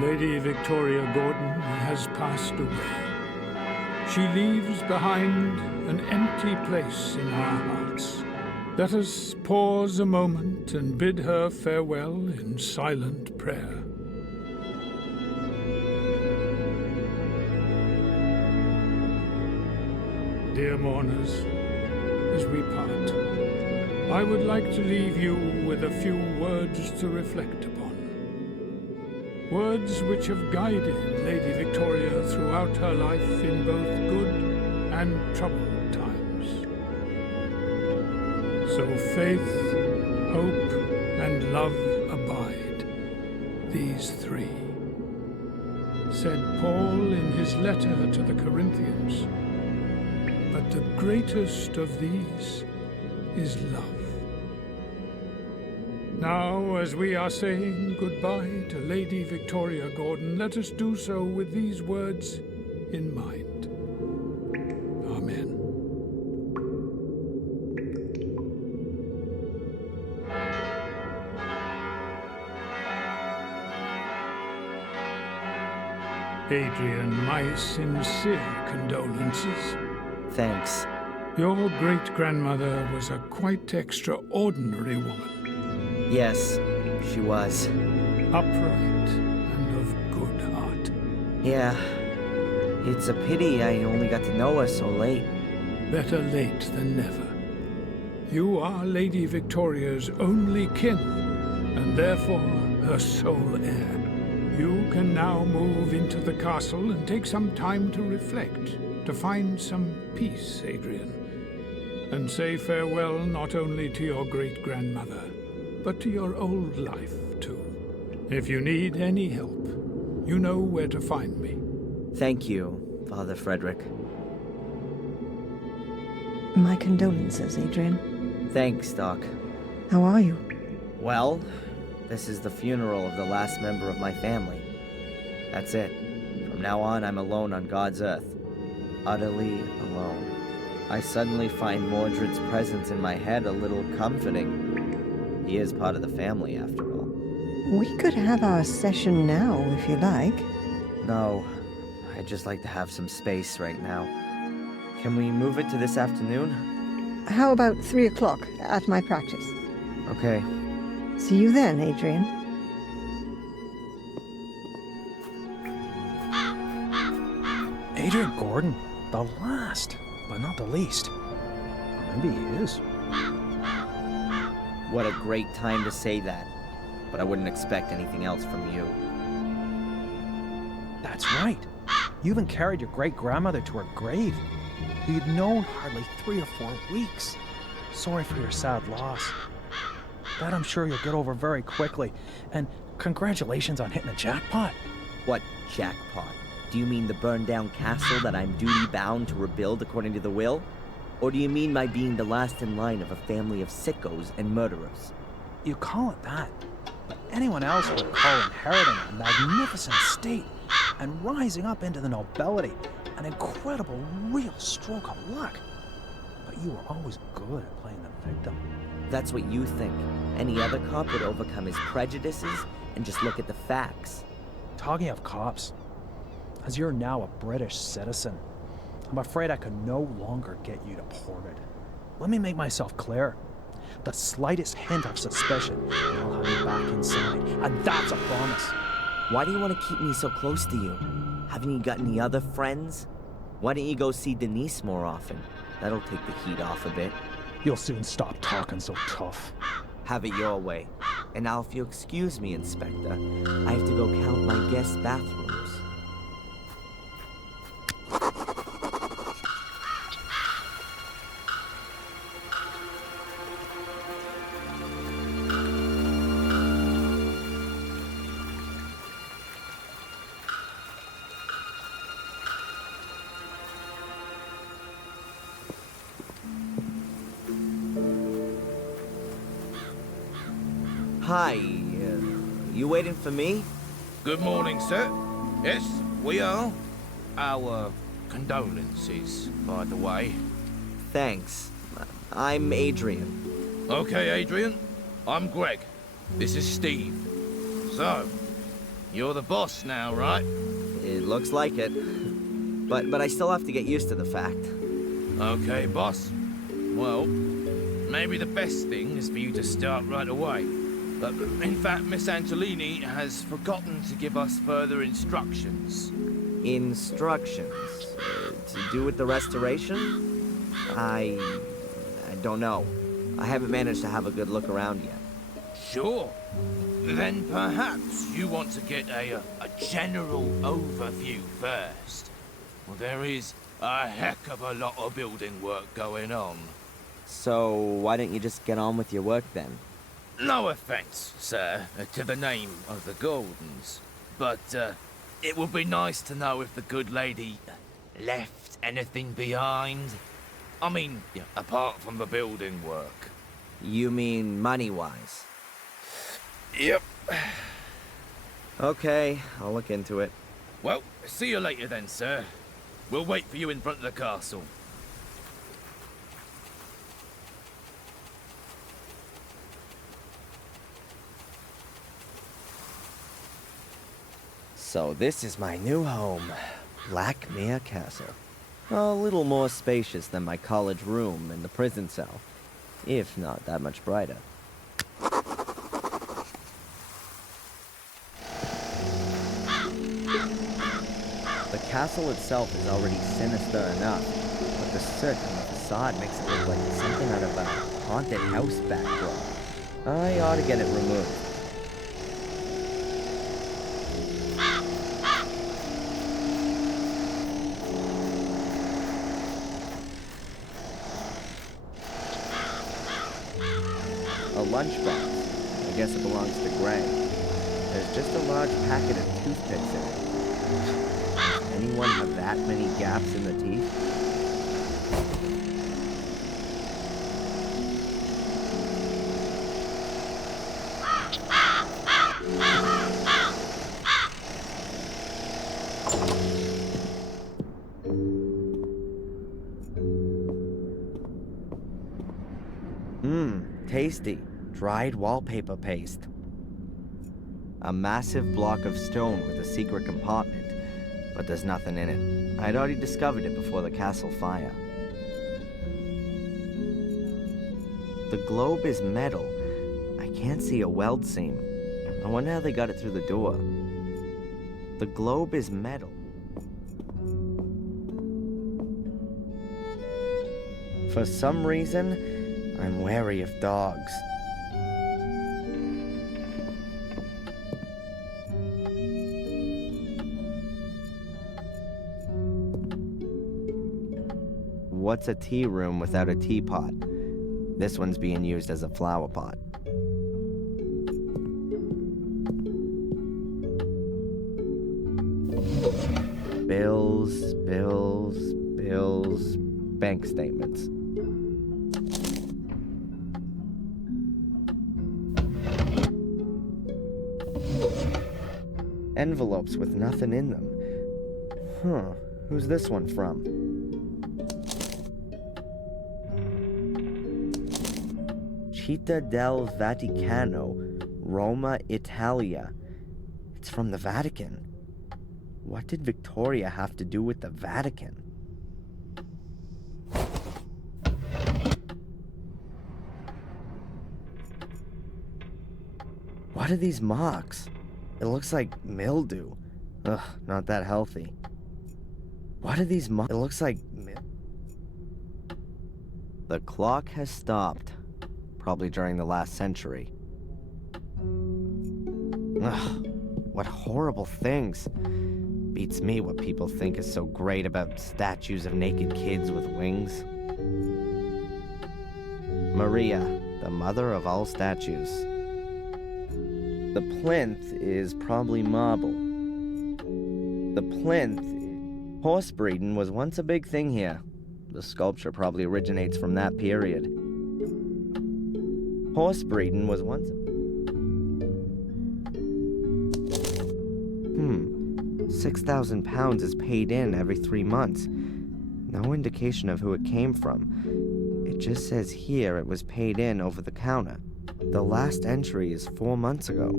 Lady Victoria Gordon has passed away. She leaves behind an empty place in our hearts. Let us pause a moment and bid her farewell in silent prayer. Dear mourners, as we part, I would like to leave you with a few words to reflect upon. Words which have guided Lady Victoria throughout her life in both good and troubled times. So faith, hope, and love abide, these three, said Paul in his letter to the Corinthians. But the greatest of these is love. Now, as we are saying goodbye to Lady Victoria Gordon, let us do so with these words in mind. Amen. Adrian, my sincere condolences. Thanks. Your great-grandmother was a quite extraordinary woman. Yes, she was. Upright and of good heart. Yeah. It's a pity I only got to know her so late. Better late than never. You are Lady Victoria's only kin, and therefore her sole heir. You can now move into the castle and take some time to reflect, to find some peace, Adrian, and say farewell not only to your great-grandmother, but to your old life, too. If you need any help, you know where to find me. Thank you, Father Frederick. My condolences, Adrian. Thanks, Doc. How are you? Well, this is the funeral of the last member of my family. That's it. From now on, I'm alone on God's earth. Utterly alone. I suddenly find Mordred's presence in my head a little comforting. He is part of the family, after all. We could have our session now, if you like. No, I'd just like to have some space right now. Can we move it to this afternoon? How about 3 o'clock at my practice? Okay. See you then, Adrian. Adrian Gordon, the last, but not the least. Or maybe he is. What a great time to say that. But I wouldn't expect anything else from you. That's right. You even carried your great-grandmother to her grave. You'd known hardly 3 or 4 weeks. Sorry for your sad loss. That I'm sure you'll get over very quickly. And congratulations on hitting the jackpot. What jackpot? Do you mean the burned-down castle that I'm duty-bound to rebuild according to the will? Or do you mean my being the last in line of a family of sickos and murderers? You call it that, but anyone else would call inheriting a magnificent estate and rising up into the nobility an incredible, real stroke of luck. But you were always good at playing the victim. That's what you think. Any other cop would overcome his prejudices and just look at the facts. Talking of cops, as you're now a British citizen, I'm afraid I can no longer get you deported. Let me make myself clear. The slightest hint of suspicion, and I'll have you back inside. And that's a promise. Why do you want to keep me so close to you? Haven't you got any other friends? Why don't you go see Denise more often? That'll take the heat off a bit. You'll soon stop talking so tough. Have it your way. And now if you'll excuse me, Inspector, I have to go count my guest bathrooms. Hi, you waiting for me? Good morning, sir. Yes, we are. Our condolences, by the way. Thanks. I'm Adrian. Okay, Adrian. I'm Greg. This is Steve. So, You're the boss now, right? It looks like it. But I still have to get used to the fact. Okay, boss. Well, maybe the best thing is for you to start right away. But in fact, Miss Angelini has forgotten to give us further instructions. Instructions? To do with the restoration? I don't know. I haven't managed to have a good look around yet. Sure. Then perhaps you want to get a general overview first. Well, there is a heck of a lot of building work going on. So, why don't you just get on with your work then? No offense, sir, to the name of the Gordons, but it would be nice to know if the good lady left anything behind. I mean, apart from the building work. You mean money-wise? Yep. Okay, I'll look into it. Well, see you later then, sir. We'll wait for you in front of the castle. So this is my new home, Blackmere Castle. A little more spacious than my college room and the prison cell, if not that much brighter. The castle itself is already sinister enough, but the soot on the facade makes it look like something out of a haunted house backdrop. I ought to get it removed. A lunchbox. I guess it belongs to Gray. There's just a large packet of toothpicks in it. Anyone have that many gaps in the teeth? Tasty. Dried wallpaper paste. A massive block of stone with a secret compartment, but there's nothing in it. I'd already discovered it before the castle fire. The globe is metal. I can't see a weld seam. I wonder how they got it through the door. The globe is metal. For some reason, I'm wary of dogs. What's a tea room without a teapot? This one's being used as a flower pot. Bills, bills, bills, bank statements. Envelopes with nothing in them. Huh, who's this one from? Città del Vaticano, Roma, Italia. It's from the Vatican. What did Victoria have to do with the Vatican? What are these marks? It looks like mildew. Ugh, not that healthy. What are these marks? It looks like The clock has stopped. Probably during the last century. Ugh, what horrible things. Beats me what people think is so great about statues of naked kids with wings. Maria, the mother of all statues. The plinth is probably marble. The plinth... Horse breeding was once a big thing here. The sculpture probably originates from that period. Horse breeding was once... 6,000 pounds is paid in every 3 months. No indication of who it came from. It just says here it was paid in over the counter. The last entry is 4 months ago.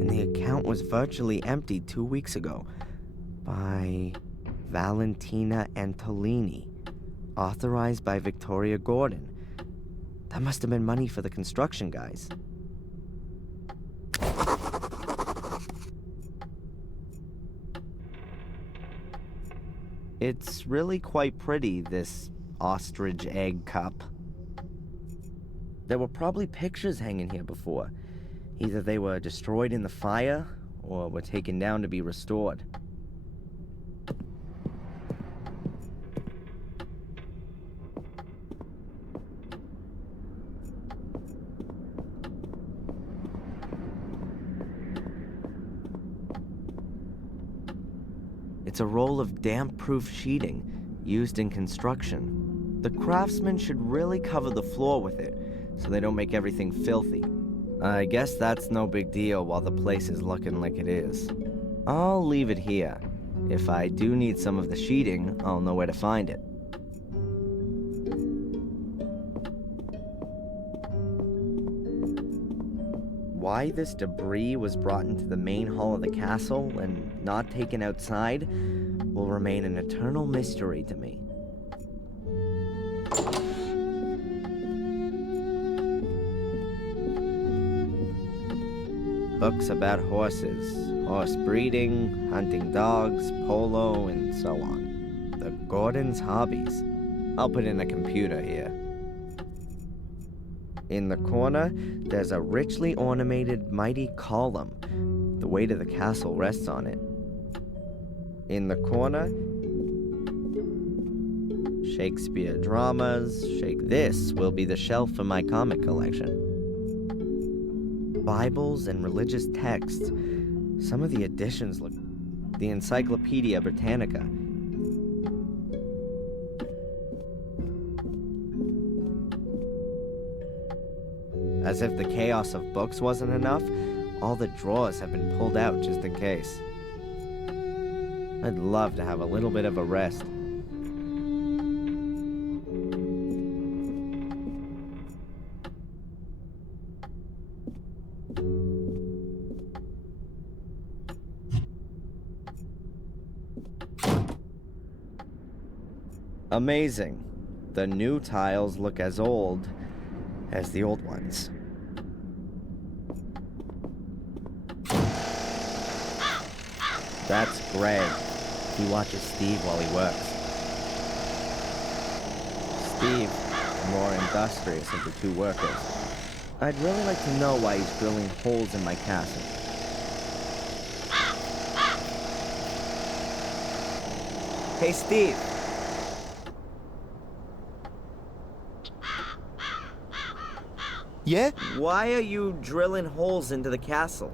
and the account was virtually empty 2 weeks ago. By Valentina Antolini, authorized by Victoria Gordon. That must have been money for the construction guys. It's really quite pretty, this ostrich egg cup. There were probably pictures hanging here before. Either they were destroyed in the fire, or were taken down to be restored. It's a roll of damp-proof sheeting used in construction. The craftsmen should really cover the floor with it so they don't make everything filthy. I guess that's no big deal while the place is looking like it is. I'll leave it here. If I do need some of the sheeting, I'll know where to find it. Why this debris was brought into the main hall of the castle and not taken outside will remain an eternal mystery to me. Books about horses, horse breeding, hunting dogs, polo, and so on. The Gordons' hobbies. I'll put in a computer here. In the corner, there's a richly ornamented mighty column. The weight of the castle rests on it. In the corner, Shakespeare dramas. This will be the shelf for my comic collection. Bibles and religious texts. Some of the editions look... The Encyclopedia Britannica. As if the chaos of books wasn't enough, all the drawers have been pulled out just in case. I'd love to have a little bit of a rest. Amazing. The new tiles look as old as the old ones. That's Greg. He watches Steve while he works. Steve, more industrious of the two workers. I'd really like to know why he's drilling holes in my castle. Hey, Steve. Yeah? Why are you drilling holes into the castle?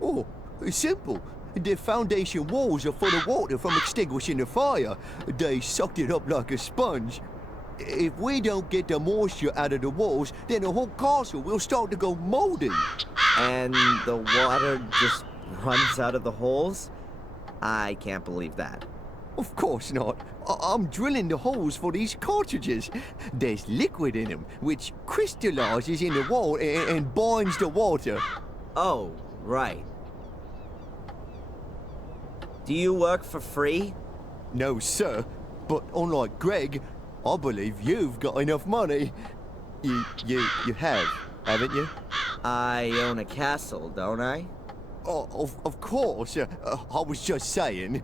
Oh, it's simple. The foundation walls are full of water from extinguishing the fire. They sucked it up like a sponge. If we don't get the moisture out of the walls, then the whole castle will start to go moldy. And the water just runs out of the holes? I can't believe that. Of course not. I'm drilling the holes for these cartridges. There's liquid in them, which crystallizes in the wall and binds the water. Oh, right. Do you work for free? No, sir. But unlike Greg, I believe you've got enough money. You have, haven't you? I own a castle, don't I? Oh, of course. I was just saying.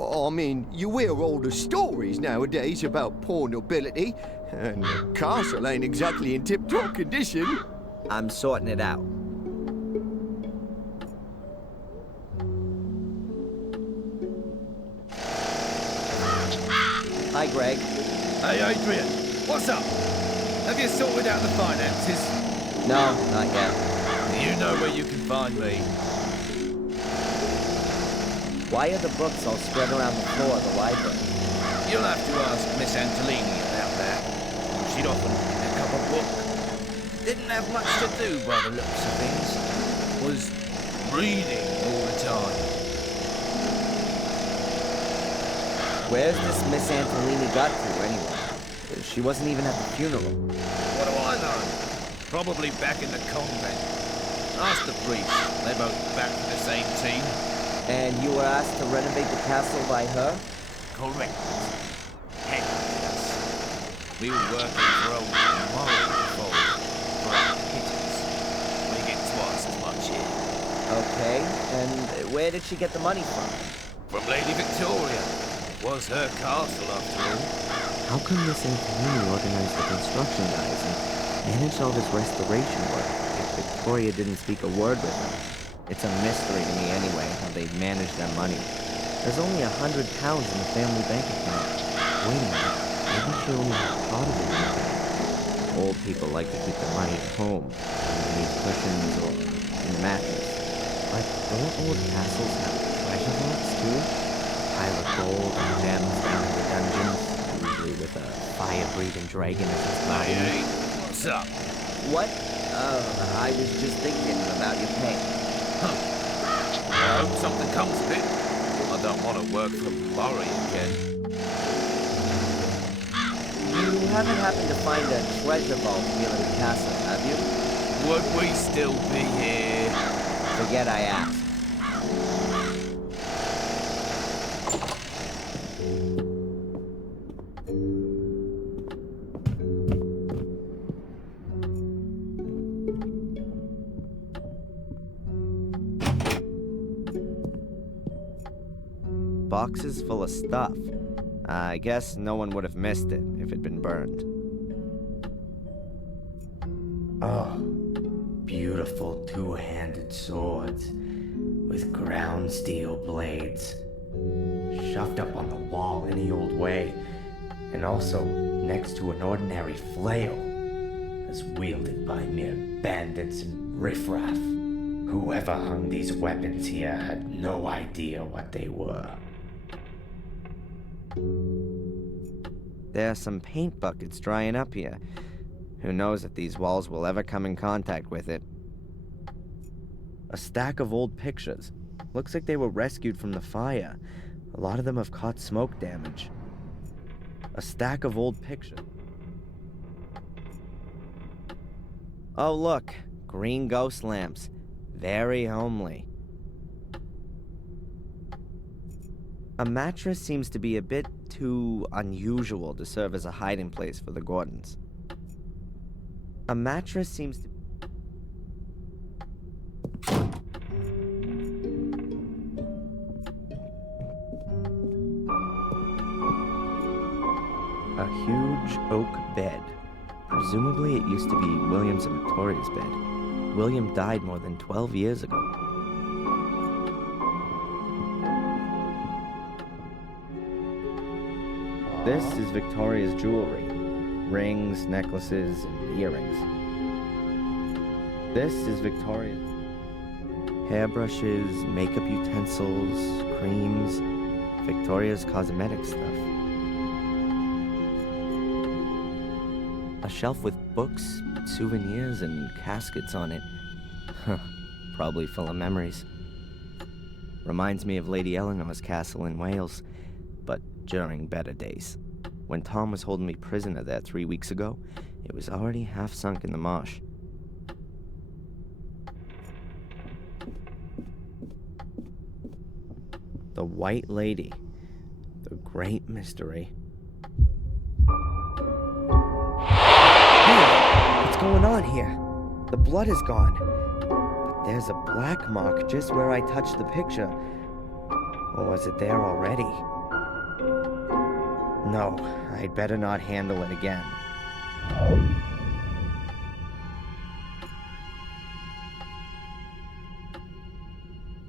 I mean, you hear all the stories nowadays about poor nobility, and the castle ain't exactly in tip-top condition. I'm sorting it out. Hi, Greg. Hey, Adrian. What's up? Have you sorted out the finances? No, not yet. You know where you can find me. Why are the books all spread around the floor of the library? You'll have to ask Miss Antolini about that. She'd often pick up a book. Didn't have much to do by the looks of things. Was reading all the time. Where's this Miss Antolini got to, anyway? She wasn't even at the funeral. What do I know? Probably back in the convent. Ask the priest. They're both back to the same team. And you were asked to renovate the castle by her? Correct. Handcuffs. We were working for a moral before. For our pittance. We get twice as much here. Okay, and where did she get the money from? From Lady Victoria. It was her castle, after all. How come Miss Antonini organized the construction guys and managed all this restoration work if Victoria didn't speak a word with her? It's a mystery to me anyway, how they managed their money. There's only £100 in the family bank account. Wait a minute, maybe she only had part of it in the bank. Old people like to keep their money at home, underneath cushions or in the mattress. But don't old castles have treasure vaults too? Pile of gold and gems down in the dungeons, usually with a fire-breathing dragon as its body. Hey, what's up? What? I was just thinking about your pay. I hope something comes of it. I don't want to work for Murray again. You haven't happened to find a treasure vault here in the castle, have you? Would we still be here? Forget I asked. Boxes full of stuff. I guess no one would have missed it if it'd been burned. Oh, beautiful two-handed swords with ground steel blades, shoved up on the wall any old way, and also next to an ordinary flail, as wielded by mere bandits and riffraff. Whoever hung these weapons here had no idea what they were. There are some paint buckets drying up here. Who knows if these walls will ever come in contact with it. A stack of old pictures. Looks like they were rescued from the fire. A lot of them have caught smoke damage. A stack of old pictures. Oh look, green ghost lamps. Very homely. A mattress seems to be a bit too unusual to serve as a hiding place for the Gordons. A mattress seems to... A huge oak bed. Presumably it used to be William's and Victoria's bed. William died more than 12 years ago. This is Victoria's jewelry. Rings, necklaces, and earrings. This is Victoria's. Hairbrushes, makeup utensils, creams, Victoria's cosmetic stuff. A shelf with books, souvenirs, and caskets on it. Probably full of memories. Reminds me of Lady Eleanor's castle in Wales, but during better days. When Tom was holding me prisoner there 3 weeks ago, it was already half sunk in the marsh. The White Lady. The great mystery. Hey, what's going on here? The blood is gone. But there's a black mark just where I touched the picture. Or was it there already? No, I'd better not handle it again.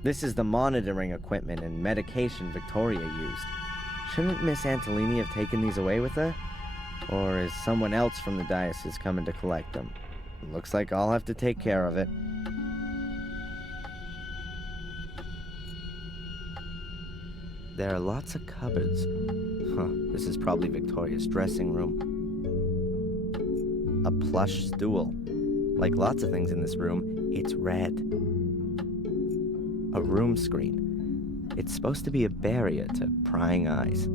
This is the monitoring equipment and medication Victoria used. Shouldn't Miss Antolini have taken these away with her? Or is someone else from the diocese coming to collect them? Looks like I'll have to take care of it. There are lots of cupboards. This is probably Victoria's dressing room. A plush stool. Like lots of things in this room, it's red. A room screen. It's supposed to be a barrier to prying eyes.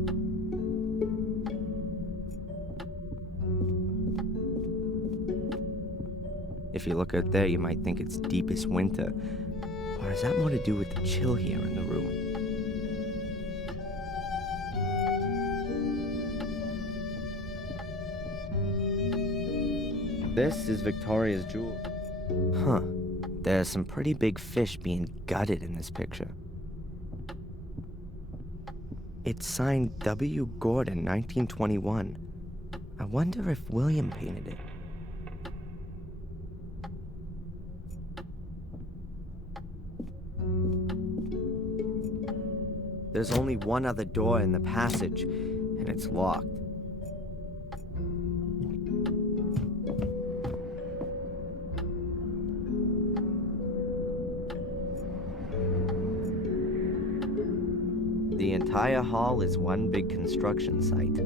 If you look out there, you might think it's deepest winter. Or has that more to do with the chill here in the room? This is Victoria's jewel. Huh. There's some pretty big fish being gutted in this picture. It's signed W. Gordon, 1921. I wonder if William painted it. There's only one other door in the passage, and it's locked. The entire hall is one big construction site.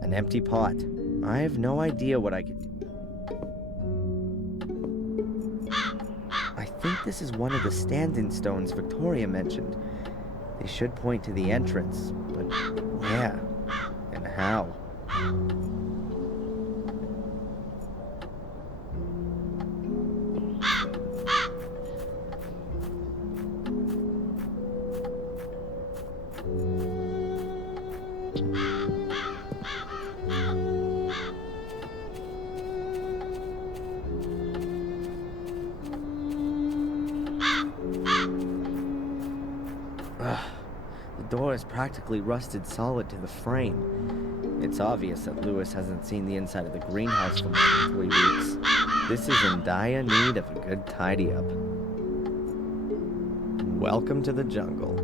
An empty pot. I have no idea what I could do. I think this is one of the stand-in stones Victoria mentioned. They should point to the entrance, but where and how? The door is practically rusted solid to the frame. It's obvious that Lewis hasn't seen the inside of the greenhouse for more than 3 weeks. This is in dire need of a good tidy-up. Welcome to the jungle.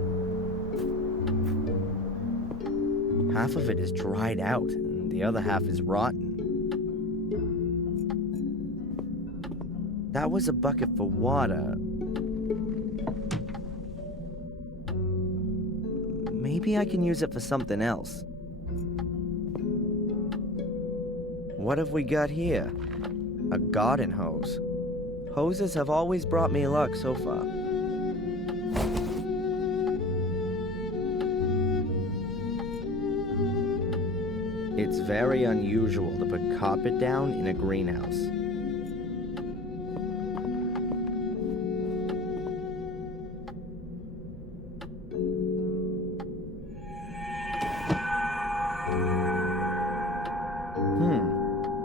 Half of it is dried out, and the other half is rotten. That was a bucket for water. Maybe I can use it for something else. What have we got here? A garden hose. Hoses have always brought me luck so far. It's very unusual to put carpet down in a greenhouse.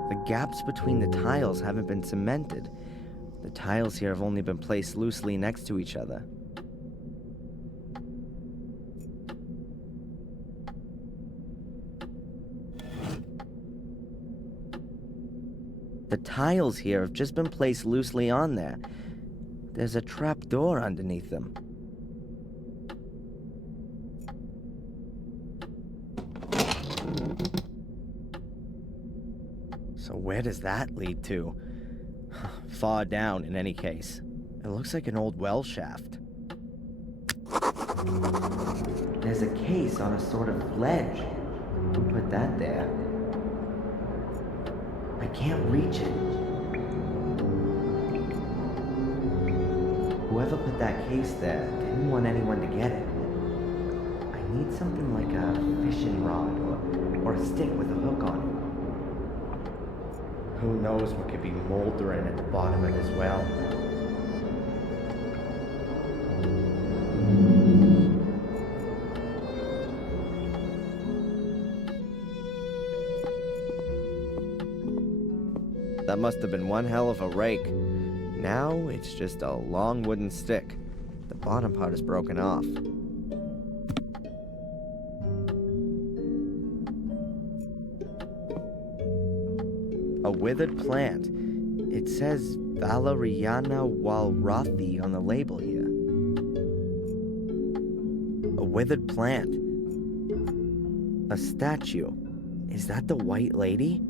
The gaps between the tiles haven't been cemented. The tiles here have only been placed loosely next to each other. The tiles here have just been placed loosely on there. There's a trap door underneath them. So where does that lead to? Far down, in any case. It looks like an old well shaft. There's a case on a sort of ledge. Who put that there? I can't reach it. Whoever put that case there didn't want anyone to get it. I need something like a fishing rod or a stick with a hook on it. Who knows what could be moldering at the bottom of this well? That must have been one hell of a rake. Now it's just a long wooden stick. The bottom part is broken off. A withered plant. It says Valeriana walrathi on the label here. A withered plant. A statue. Is that the White Lady?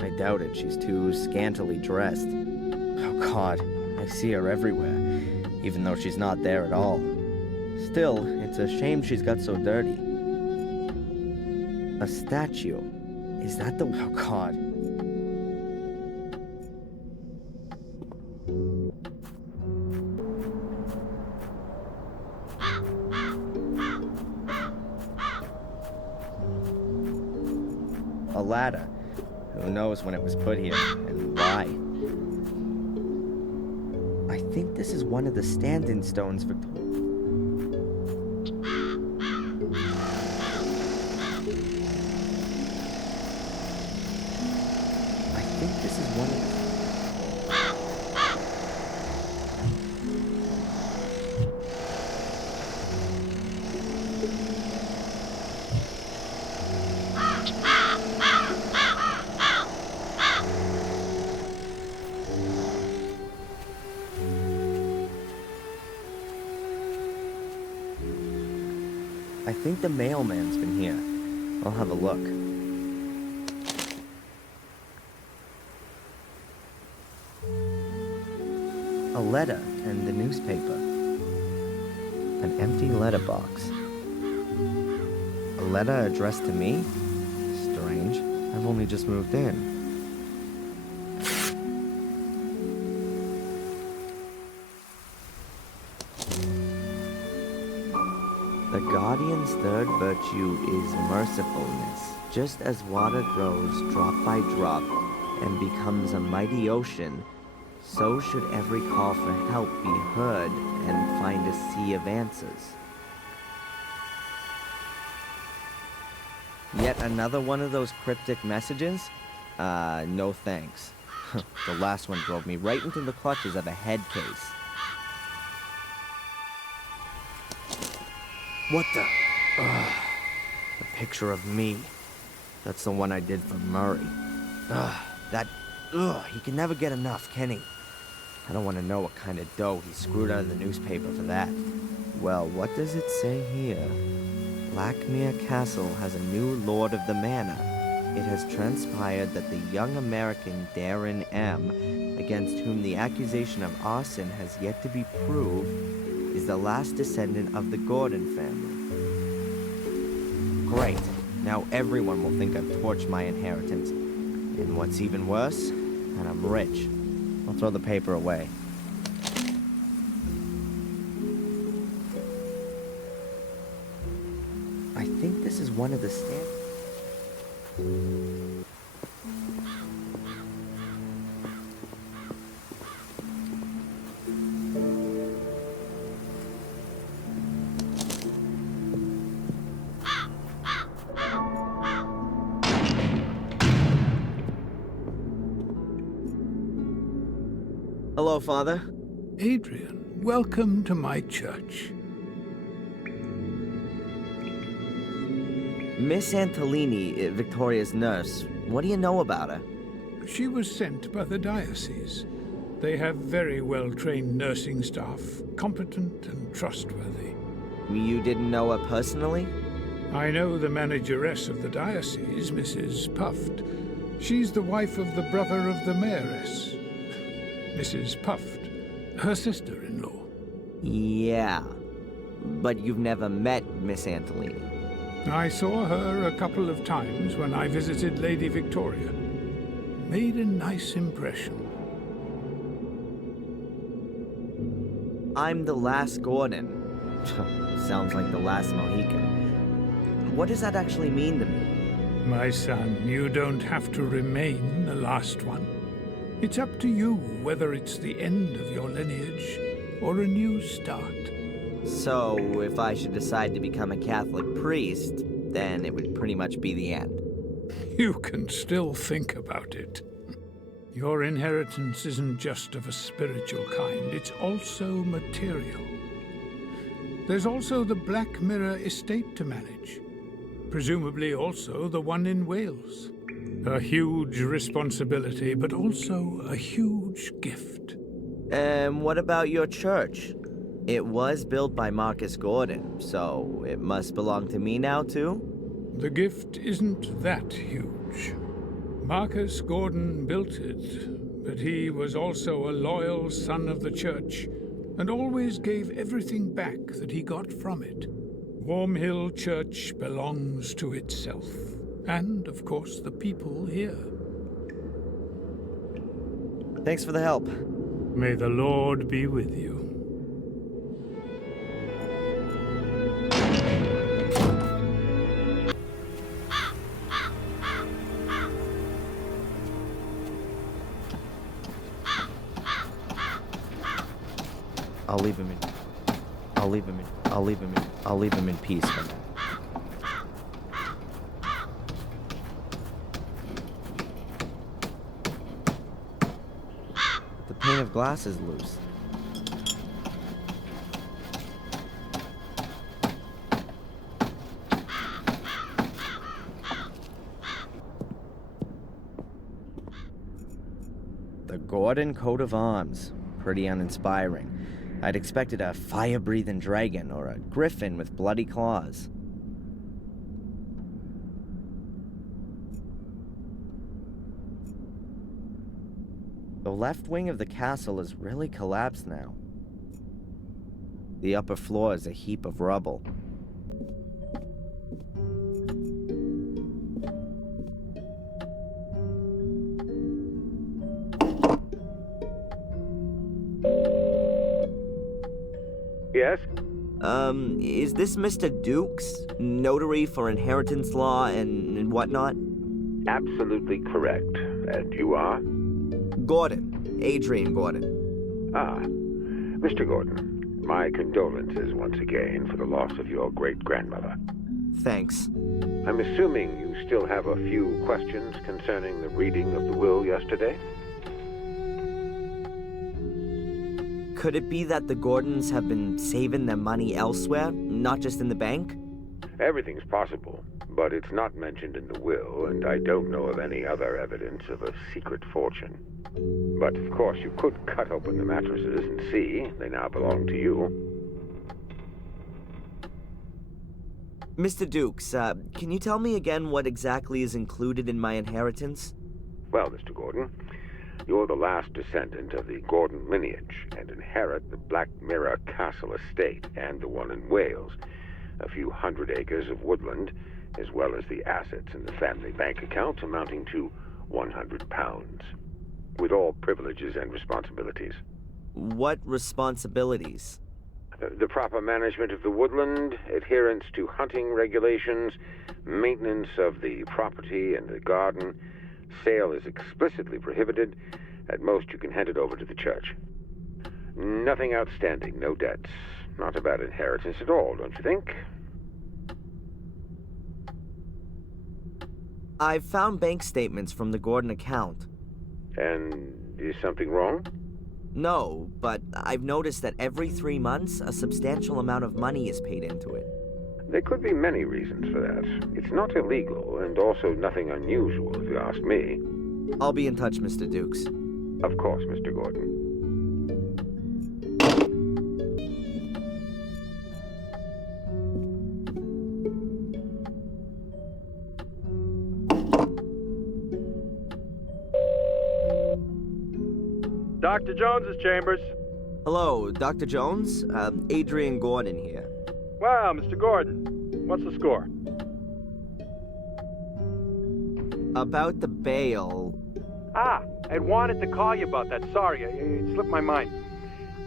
I doubt it. She's too scantily dressed. Oh God, I see her everywhere, even though she's not there at all. Still, it's a shame she's got so dirty. A statue. Is that the... Oh God. A ladder. Who knows when it was put here and why? I think this is one of the stand-in stones, Victoria. I think this is one of the... I think the mailman's been here. I'll have a look. A letter and the newspaper. An empty letterbox. A letter addressed to me? Strange. I've only just moved in. The Guardian's third virtue is mercifulness. Just as water grows drop by drop and becomes a mighty ocean, so should every call for help be heard and find a sea of answers. Yet another one of those cryptic messages? No thanks. The last one drove me right into the clutches of a head case. What the? The picture of me. That's the one I did for Murray. He can never get enough, can he? I don't want to know what kind of dough he screwed out of the newspaper for that. Well, what does it say here? Lackmere Castle has a new lord of the manor. It has transpired that the young American Darren M., against whom the accusation of arson has yet to be proved, is the last descendant of the Gordon family. Great. Now everyone will think I've torched my inheritance. And what's even worse, that I'm rich. I'll throw the paper away. I think this is one of the stamps. Hello, Father. Adrian, welcome to my church. Miss Antolini, Victoria's nurse, what do you know about her? She was sent by the diocese. They have very well-trained nursing staff, competent and trustworthy. You didn't know her personally? I know the manageress of the diocese, Mrs. Puft. She's the wife of the brother of the mayoress, Mrs. Puft, her sister-in-law. Yeah, but you've never met Miss Antolini. I saw her a couple of times when I visited Lady Victoria. Made a nice impression. I'm the last Gordon. Sounds like the last Mohican. What does that actually mean to me? My son, you don't have to remain the last one. It's up to you whether it's the end of your lineage or a new start. So, if I should decide to become a Catholic priest, then it would pretty much be the end. You can still think about it. Your inheritance isn't just of a spiritual kind, it's also material. There's also the Black Mirror estate to manage. Presumably also the one in Wales. A huge responsibility, but also a huge gift. And what about your church? It was built by Marcus Gordon, so it must belong to me now, too? The gift isn't that huge. Marcus Gordon built it, but he was also a loyal son of the church, and always gave everything back that he got from it. Warm Hill Church belongs to itself, and, of course, the people here. Thanks for the help. May the Lord be with you. I'll leave him in peace for now. The pane of glass is loose. The Gordon coat of arms. Pretty uninspiring. I'd expected a fire-breathing dragon or a griffin with bloody claws. The left wing of the castle is really collapsed now. The upper floor is a heap of rubble. Yes? Is this Mr. Dukes? Notary for inheritance law and whatnot? Absolutely correct. And you are? Gordon. Adrian Gordon. Ah, Mr. Gordon, my condolences once again for the loss of your great-grandmother. Thanks. I'm assuming you still have a few questions concerning the reading of the will yesterday? Could it be that the Gordons have been saving their money elsewhere, not just in the bank? Everything's possible, but it's not mentioned in the will, and I don't know of any other evidence of a secret fortune. But, of course, you could cut open the mattresses and see. They now belong to you. Mr. Dukes, can you tell me again what exactly is included in my inheritance? Well, Mr. Gordon, you're the last descendant of the Gordon lineage and inherit the Black Mirror Castle estate and the one in Wales, a few hundred acres of woodland, as well as the assets in the family bank account amounting to £100, with all privileges and responsibilities. What responsibilities? The proper management of the woodland, adherence to hunting regulations, maintenance of the property and the garden. Sale is explicitly prohibited. At most, you can hand it over to the church. Nothing outstanding, no debts. Not a bad inheritance at all, don't you think? I've found bank statements from the Gordon account. And is something wrong? No, but I've noticed that every 3 months, a substantial amount of money is paid into it. There could be many reasons for that. It's not illegal, and also nothing unusual, if you ask me. I'll be in touch, Mr. Dukes. Of course, Mr. Gordon. Dr. Jones's chambers. Hello, Dr. Jones? Adrian Gordon here. Wow, Mr. Gordon. What's the score? About the bail. Ah, I wanted to call you about that. Sorry, it slipped my mind.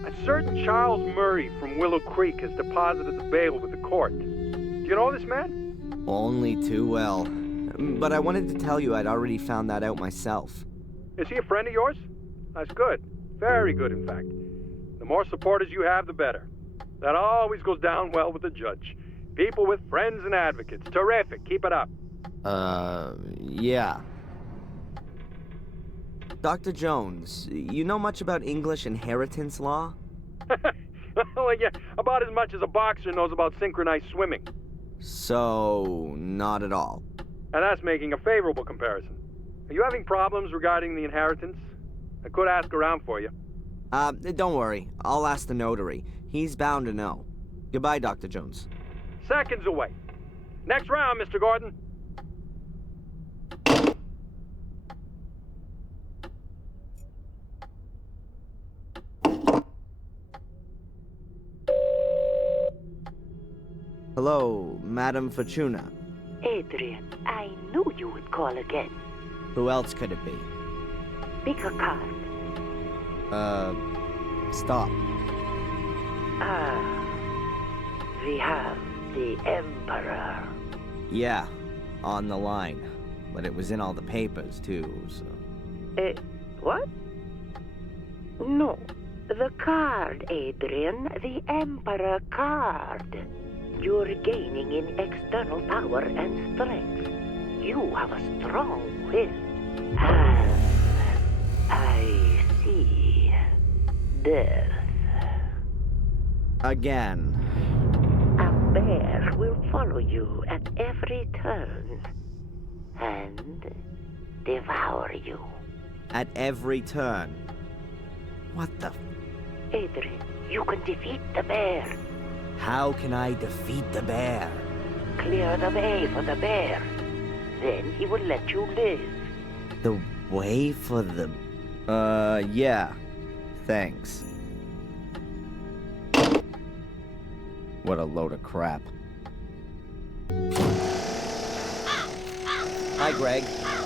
A certain Charles Murray from Willow Creek has deposited the bail with the court. Do you know this man? Only too well. But I wanted to tell you I'd already found that out myself. Is he a friend of yours? That's good. Very good, in fact. The more supporters you have, the better. That always goes down well with the judge. People with friends and advocates. Terrific. Keep it up. Yeah. Dr. Jones, you know much about English inheritance law? Well, yeah, about as much as a boxer knows about synchronized swimming. So, not at all. And that's making a favorable comparison. Are you having problems regarding the inheritance? I could ask around for you. Don't worry. I'll ask the notary. He's bound to know. Goodbye, Dr. Jones. Seconds away. Next round, Mr. Gordon. Hello, Madam Fortuna. Adrian, I knew you would call again. Who else could it be? Pick a card. Stop. We have the Emperor. Yeah, on the line. But it was in all the papers, too, so... What? No. The card, Adrian. The Emperor card. You're gaining in external power and strength. You have a strong will. And I see death. Again. A bear will follow you at every turn and devour you. At every turn. What the... Adrian, you can defeat the bear. How can I defeat the bear? Clear the way for the bear. Then he will let you live. The way for the... yeah. Thanks. What a load of crap. Hi, Greg.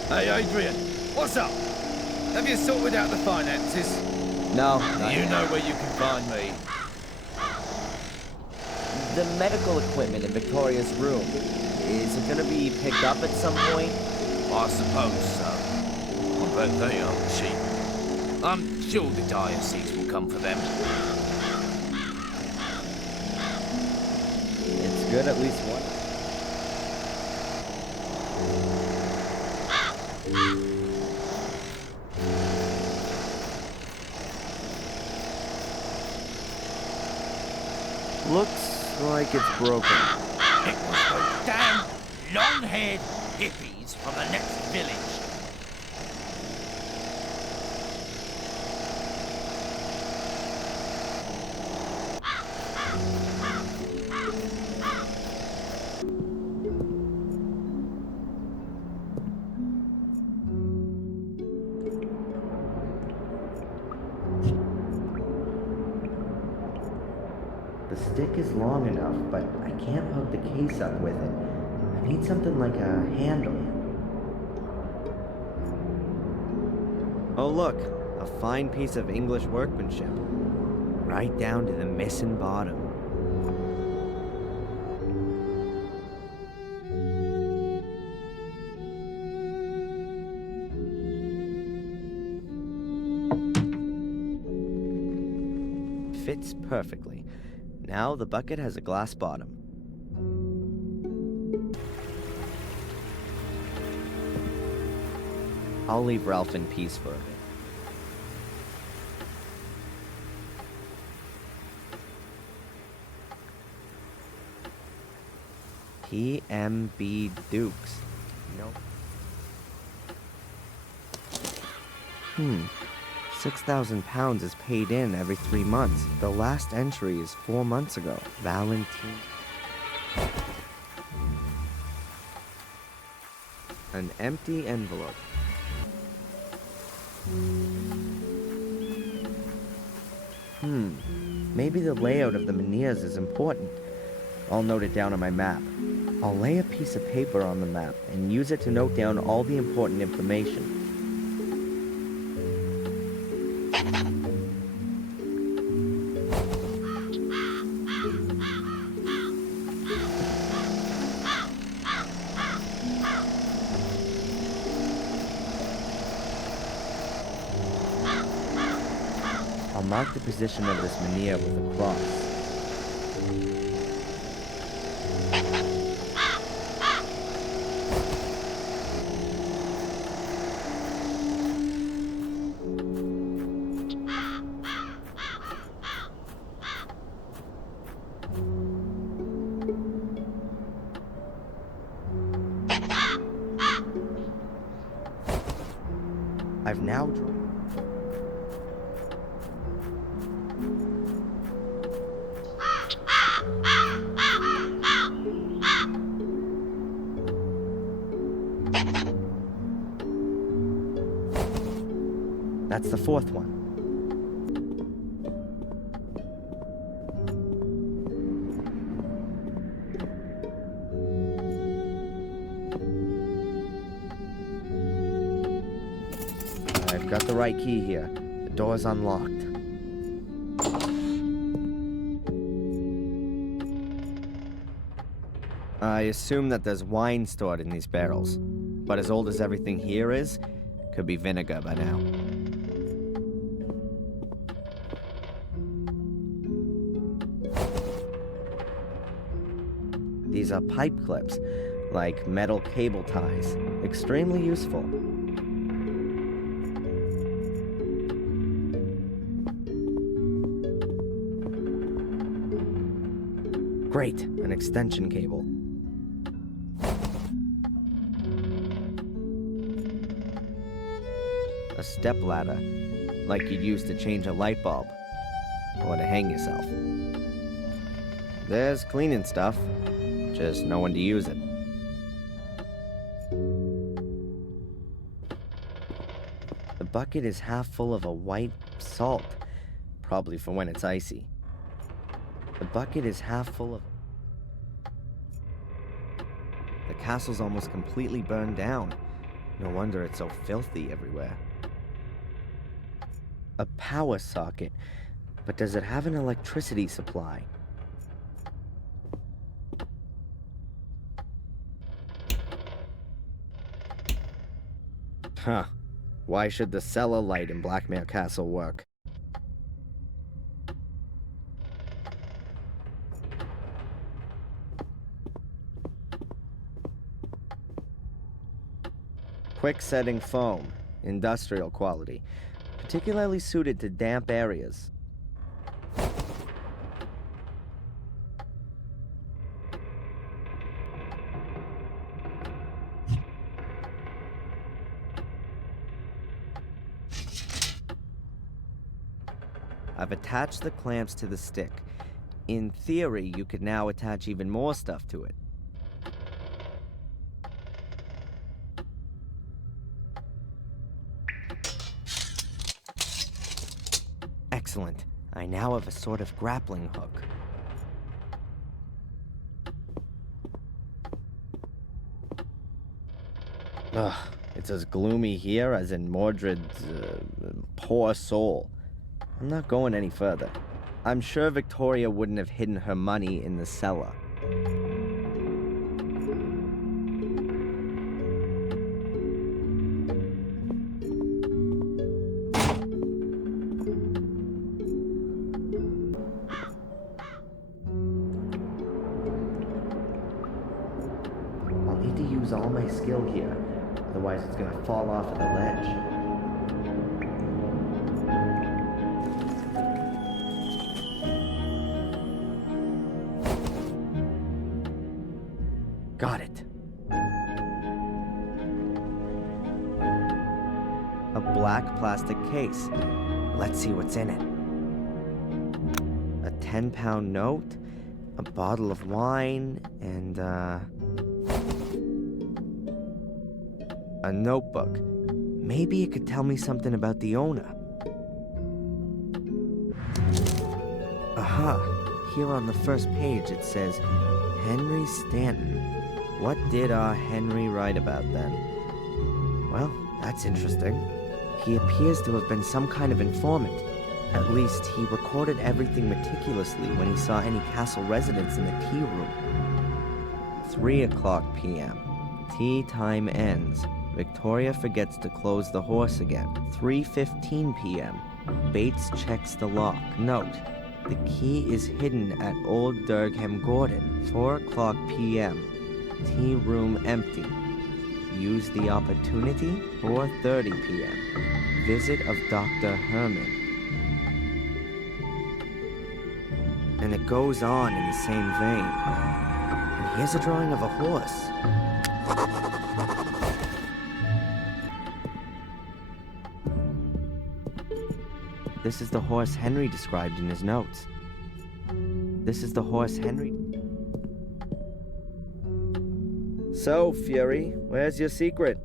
Hey, Adrian. What's up? Have you sorted out the finances? No. You know where you can find me. The medical equipment in Victoria's room. Is it gonna be picked up at some point? I suppose so. I bet they aren't cheap. I'm sure the diocese will come for them. It's good at least one. Looks like it's broken. It was those damn long-haired hippies from the next village. The stick is long enough, but I can't hook the case up with it. I need something like a handle. Oh look, a fine piece of English workmanship. Right down to the missing bottom. Fits perfectly. Now the bucket has a glass bottom. I'll leave Ralph in peace for a bit. PMB Dukes. Nope. 6,000 pounds is paid in every 3 months. The last entry is 4 months ago. Valentine. An empty envelope. Maybe the layout of the menhirs is important. I'll note it down on my map. I'll lay a piece of paper on the map and use it to note down all the important information. I'll mark the position of this menhir with a cross. I've now drawn. That's the fourth one. I've got the right key here. The door's unlocked. I assume that there's wine stored in these barrels, but as old as everything here is, could be vinegar by now. These are pipe clips, like metal cable ties. Extremely useful. Great, an extension cable. A stepladder, like you'd use to change a light bulb, or to hang yourself. There's cleaning stuff, just no one to use it. The bucket is half full of a white salt, probably for when it's icy. The bucket is half full of... The castle's almost completely burned down. No wonder it's so filthy everywhere. A power socket, but does it have an electricity supply? Huh. Why should the cellar light in Blackmare Castle work? Quick setting foam, industrial quality, particularly suited to damp areas. I've attached the clamps to the stick. In theory, you could now attach even more stuff to it. Excellent. I now have a sort of grappling hook. Ugh, it's as gloomy here as in Mordred's poor soul. I'm not going any further. I'm sure Victoria wouldn't have hidden her money in the cellar. I'll need to use all my skill here, otherwise it's gonna fall off of the ledge. Got it. A black plastic case. Let's see what's in it. A 10-pound note, a bottle of wine, and, a notebook. Maybe it could tell me something about the owner. Aha! Here on the first page it says, Henry Stanton. What did our Henry write about then? Well, that's interesting. He appears to have been some kind of informant. At least, he recorded everything meticulously when he saw any castle residents in the tea room. 3:00 p.m. Tea time ends. Victoria forgets to close the horse again. 3:15 p.m. Bates checks the lock. Note, the key is hidden at Old Durgham Gordon. 4:00 p.m. Tea room empty. Use the opportunity. 4:30 p.m. Visit of Dr. Herman. And it goes on in the same vein. And here's a drawing of a horse. This is the horse Henry described in his notes. This is the horse Henry... So, Fury, where's your secret?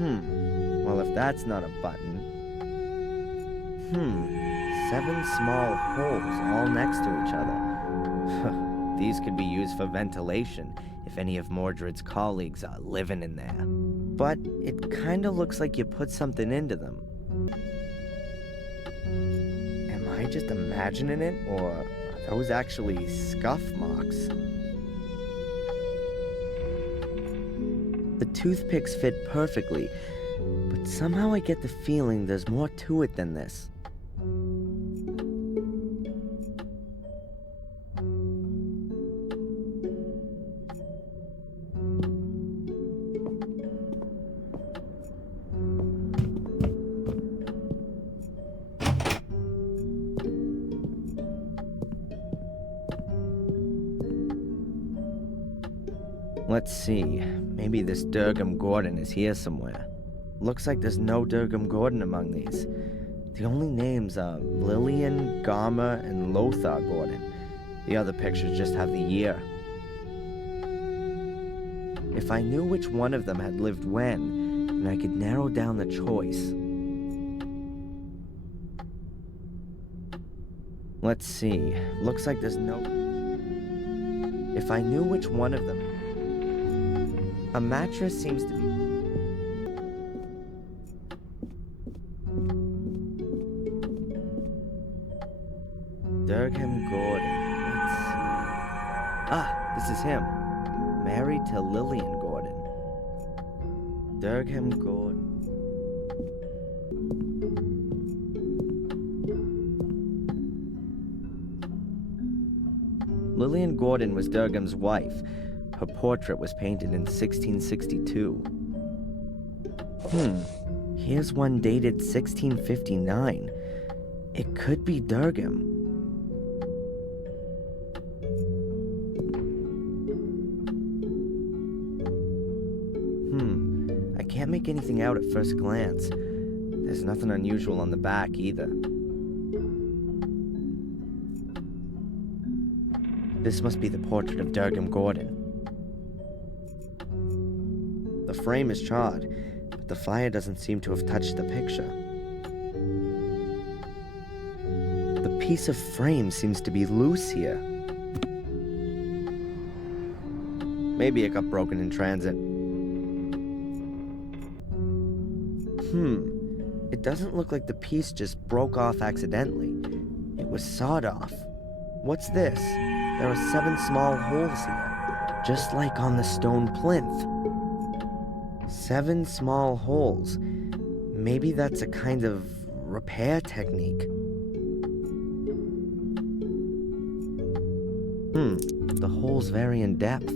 Well, if that's not a button... 7 small holes all next to each other. These could be used for ventilation if any of Mordred's colleagues are living in there. But it kinda looks like you put something into them. Am I just imagining it, or are those actually scuff marks? The toothpicks fit perfectly, but somehow I get the feeling there's more to it than this. Let's see. Maybe this Durgam Gordon is here somewhere. Looks like there's no Durgam Gordon among these. The only names are Lillian, Garma, and Lothar Gordon. The other pictures just have the year. If I knew which one of them had lived when, then I could narrow down the choice. Let's see. Looks like there's no... If I knew which one of them... A mattress seems to be... Durgam Gordon. Let's see. Ah, this is him. Married to Lillian Gordon. Durgam Gordon. Lillian Gordon was Durgam's wife. Her portrait was painted in 1662. Here's one dated 1659. It could be Durgam. I can't make anything out at first glance. There's nothing unusual on the back either. This must be the portrait of Durgam Gordon. The frame is charred, but the fire doesn't seem to have touched the picture. The piece of frame seems to be loose here. Maybe it got broken in transit. It doesn't look like the piece just broke off accidentally. It was sawed off. What's this? There are 7 small holes here, just like on the stone plinth. 7 small holes. Maybe that's a kind of repair technique. The holes vary in depth.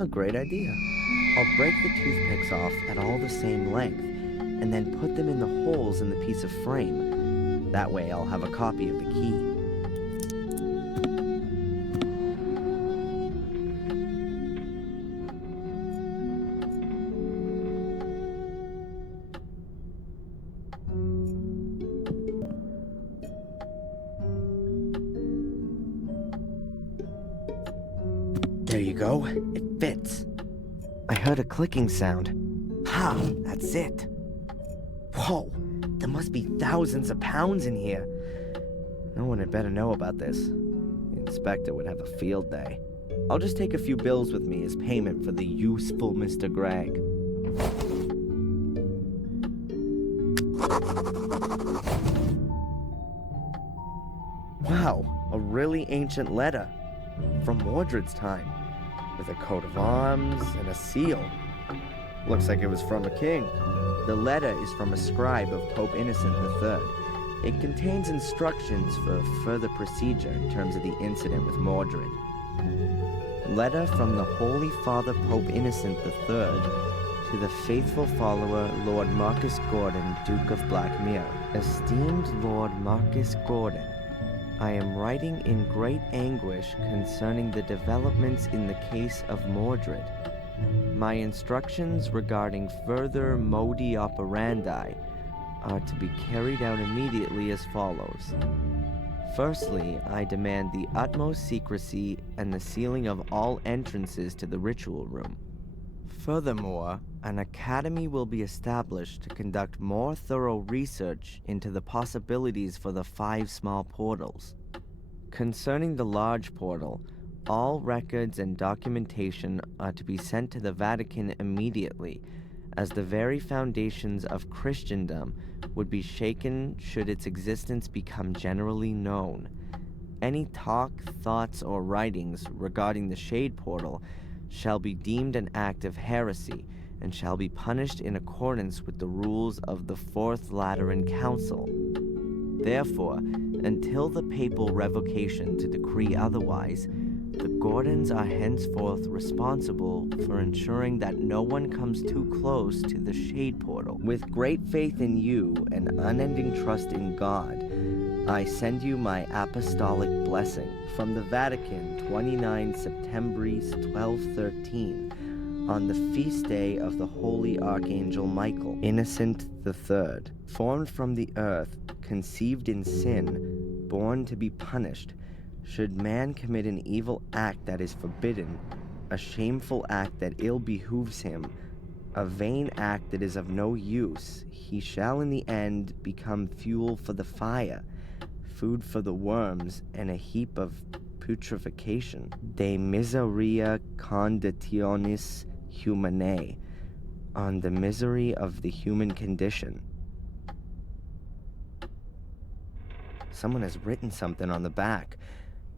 A great idea. I'll break the toothpicks off at all the same length, and then put them in the holes in the piece of frame. That way I'll have a copy of the key. There you go. It fits. I heard a clicking sound. Ha! That's it. Whoa! There must be thousands of pounds in here. No one had better know about this. The inspector would have a field day. I'll just take a few bills with me as payment for the useful Mr. Gregg. Wow, a really ancient letter. From Mordred's time. With a coat of arms and a seal. Looks like it was from a king. The letter is from a scribe of Pope Innocent III. It contains instructions for further procedure in terms of the incident with Mordred. Letter from the Holy Father Pope Innocent III to the faithful follower Lord Marcus Gordon, Duke of Blackmere. Esteemed Lord Marcus Gordon, I am writing in great anguish concerning the developments in the case of Mordred. My instructions regarding further modi operandi are to be carried out immediately as follows. Firstly, I demand the utmost secrecy and the sealing of all entrances to the ritual room. Furthermore, an academy will be established to conduct more thorough research into the possibilities for the 5 small portals. Concerning the large portal, all records and documentation are to be sent to the Vatican immediately, as the very foundations of Christendom would be shaken should its existence become generally known. Any talk, thoughts, or writings regarding the Shade Portal shall be deemed an act of heresy and shall be punished in accordance with the rules of the Fourth Lateran Council. Therefore, until the papal revocation to decree otherwise, the Gordons are henceforth responsible for ensuring that no one comes too close to the Shade Portal. With great faith in you and unending trust in God, I send you my apostolic blessing from the Vatican, 29 Septembris 1213, on the feast day of the Holy Archangel Michael, Innocent III, formed from the earth, conceived in sin, born to be punished. Should man commit an evil act that is forbidden, a shameful act that ill behooves him, a vain act that is of no use, he shall in the end become fuel for the fire, food for the worms, and a heap of putrefaction. De miseria conditionis humanae, on the misery of the human condition. Someone has written something on the back,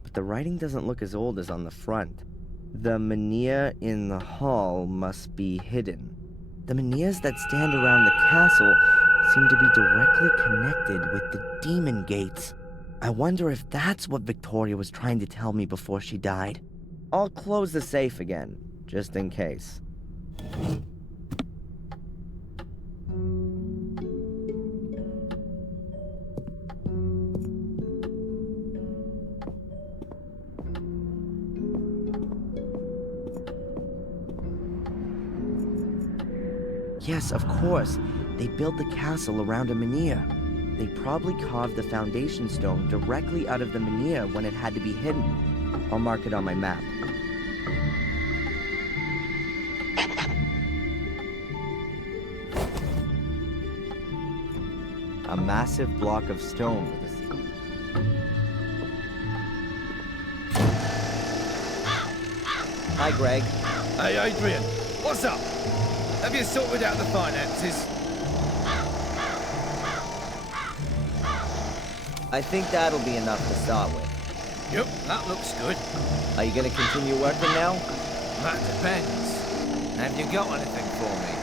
but the writing doesn't look as old as on the front. The menhir in the hall must be hidden. The menhirs that stand around the castle seem to be directly connected with the demon gates. I wonder if that's what Victoria was trying to tell me before she died. I'll close the safe again, just in case. Yes, of course. They built the castle around a menhir. They probably carved the foundation stone directly out of the menhir when it had to be hidden. I'll mark it on my map. A massive block of stone with a seal. Hi, Greg. Hey, Adrian. What's up? Have you sorted out the finances? I think that'll be enough to start with. Yep, that looks good. Are you gonna continue working now? That depends. Have you got anything for me?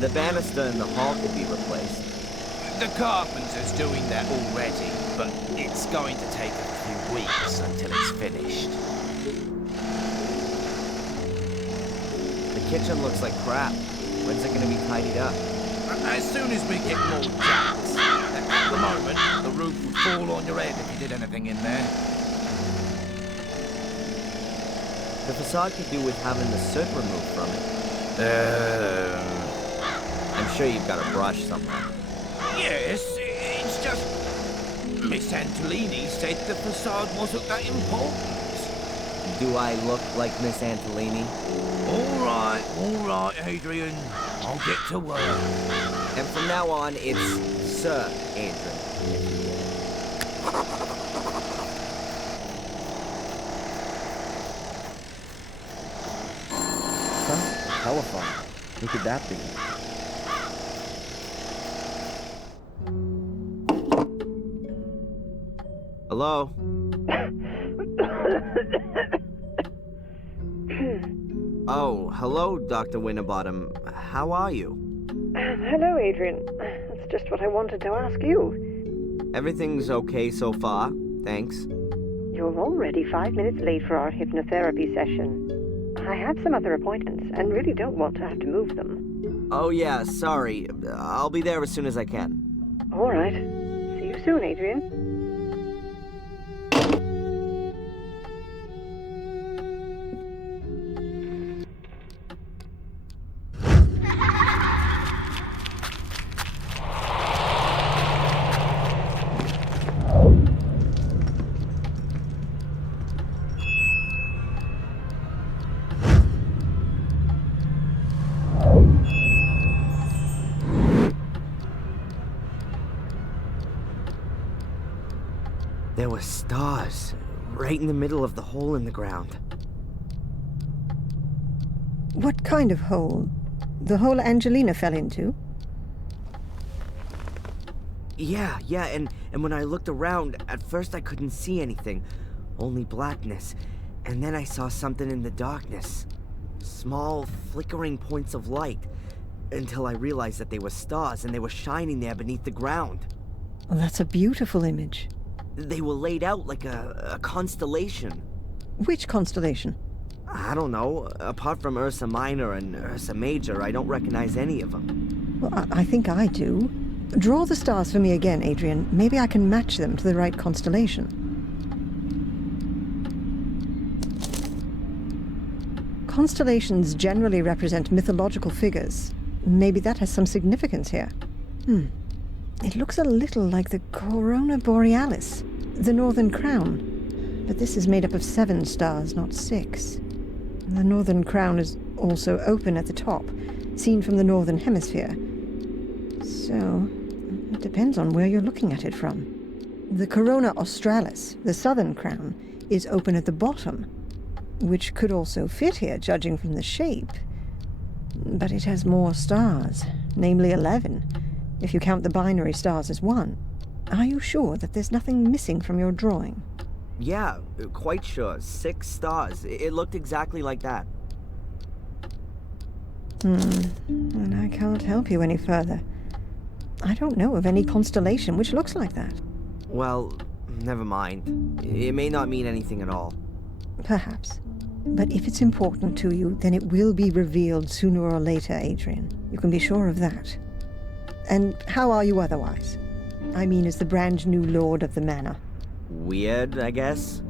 The banister in the hall could be replaced. The carpenter's doing that already, but it's going to take a few weeks until it's finished. The kitchen looks like crap. When's it gonna be tidied up? As soon as we get more jacks. At the moment, the roof would fall on your head if you did anything in there. The facade could do with having the soot removed from it. I'm sure you've got a brush somewhere. Yes, it's just... Miss Antolini said the facade wasn't that important. Do I look like Miss Antolini? All right, Adrian. I'll get to work. And from now on, it's Sir Adrian. Huh? Telephone. Who could that be? Hello? Oh, hello, Dr. Winterbottom. How are you? Hello, Adrian. That's just what I wanted to ask you. Everything's okay so far, thanks. You're already 5 minutes late for our hypnotherapy session. I have some other appointments and really don't want to have to move them. Oh yeah, sorry. I'll be there as soon as I can. All right. See you soon, Adrian. There were stars right in the middle of the hole in the ground. What kind of hole? The hole Angelina fell into? Yeah, and when I looked around, at first I couldn't see anything, only blackness. And then I saw something in the darkness. Small, flickering points of light, until I realized that they were stars and they were shining there beneath the ground. Well, that's a beautiful image. They were laid out like a constellation. Which constellation? I don't know. Apart from Ursa Minor and Ursa Major, I don't recognize any of them. Well, I think I do. Draw the stars for me again, Adrian. Maybe I can match them to the right constellation. Constellations generally represent mythological figures. Maybe that has some significance here. It looks a little like the Corona Borealis, the Northern Crown. But this is made up of 7 stars, not 6. The Northern Crown is also open at the top, seen from the Northern Hemisphere. So, it depends on where you're looking at it from. The Corona Australis, the Southern Crown, is open at the bottom, which could also fit here, judging from the shape. But it has more stars, namely 11, if you count the binary stars as 1. Are you sure that there's nothing missing from your drawing? Yeah, quite sure. 6 stars. It looked exactly like that. And I can't help you any further. I don't know of any constellation which looks like that. Well, never mind. It may not mean anything at all. Perhaps. But if it's important to you, then it will be revealed sooner or later, Adrian. You can be sure of that. And how are you otherwise? I mean, as the brand new lord of the manor. Weird, I guess.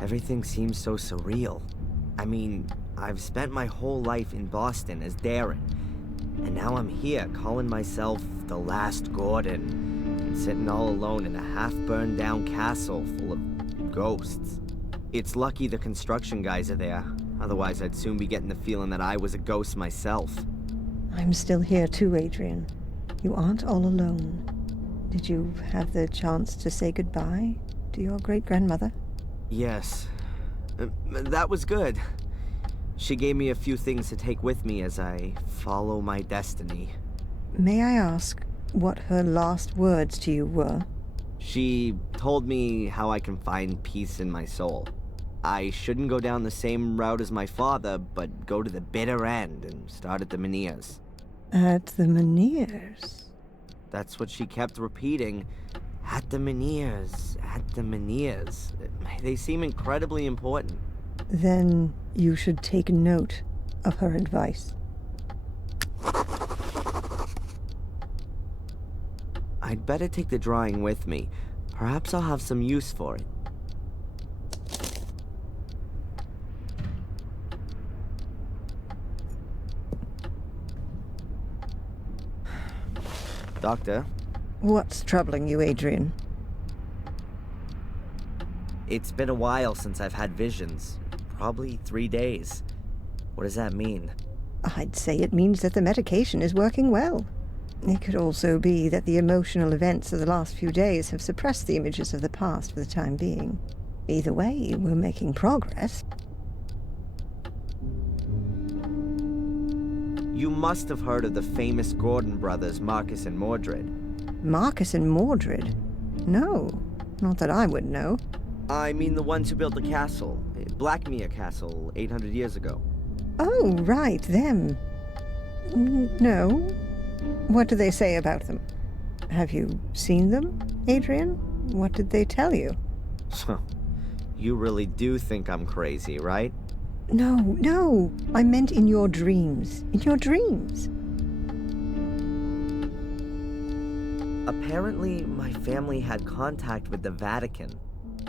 Everything seems so surreal. I mean, I've spent my whole life in Boston as Darren, and now I'm here calling myself the last Gordon, and sitting all alone in a half-burned down castle full of ghosts. It's lucky the construction guys are there, otherwise I'd soon be getting the feeling that I was a ghost myself. I'm still here too, Adrian. You aren't all alone. Did you have the chance to say goodbye to your great-grandmother? Yes. That was good. She gave me a few things to take with me as I follow my destiny. May I ask what her last words to you were? She told me how I can find peace in my soul. I shouldn't go down the same route as my father, but go to the bitter end and start at the Menhirs. At the Menhirs? That's what she kept repeating. At the Menhirs, at the Menhirs. They seem incredibly important. Then you should take note of her advice. I'd better take the drawing with me. Perhaps I'll have some use for it. Doctor? What's troubling you, Adrian? It's been a while since I've had visions. Probably 3 days. What does that mean? I'd say it means that the medication is working well. It could also be that the emotional events of the last few days have suppressed the images of the past for the time being. Either way, we're making progress. You must have heard of the famous Gordon brothers, Marcus and Mordred. Marcus and Mordred? No, not that I would know. I mean the ones who built the castle, Blackmere Castle, 800 years ago. Oh, right, them. No. What do they say about them? Have you seen them, Adrian? What did they tell you? You really do think I'm crazy, right? No. I meant in your dreams. In your dreams. Apparently, my family had contact with the Vatican.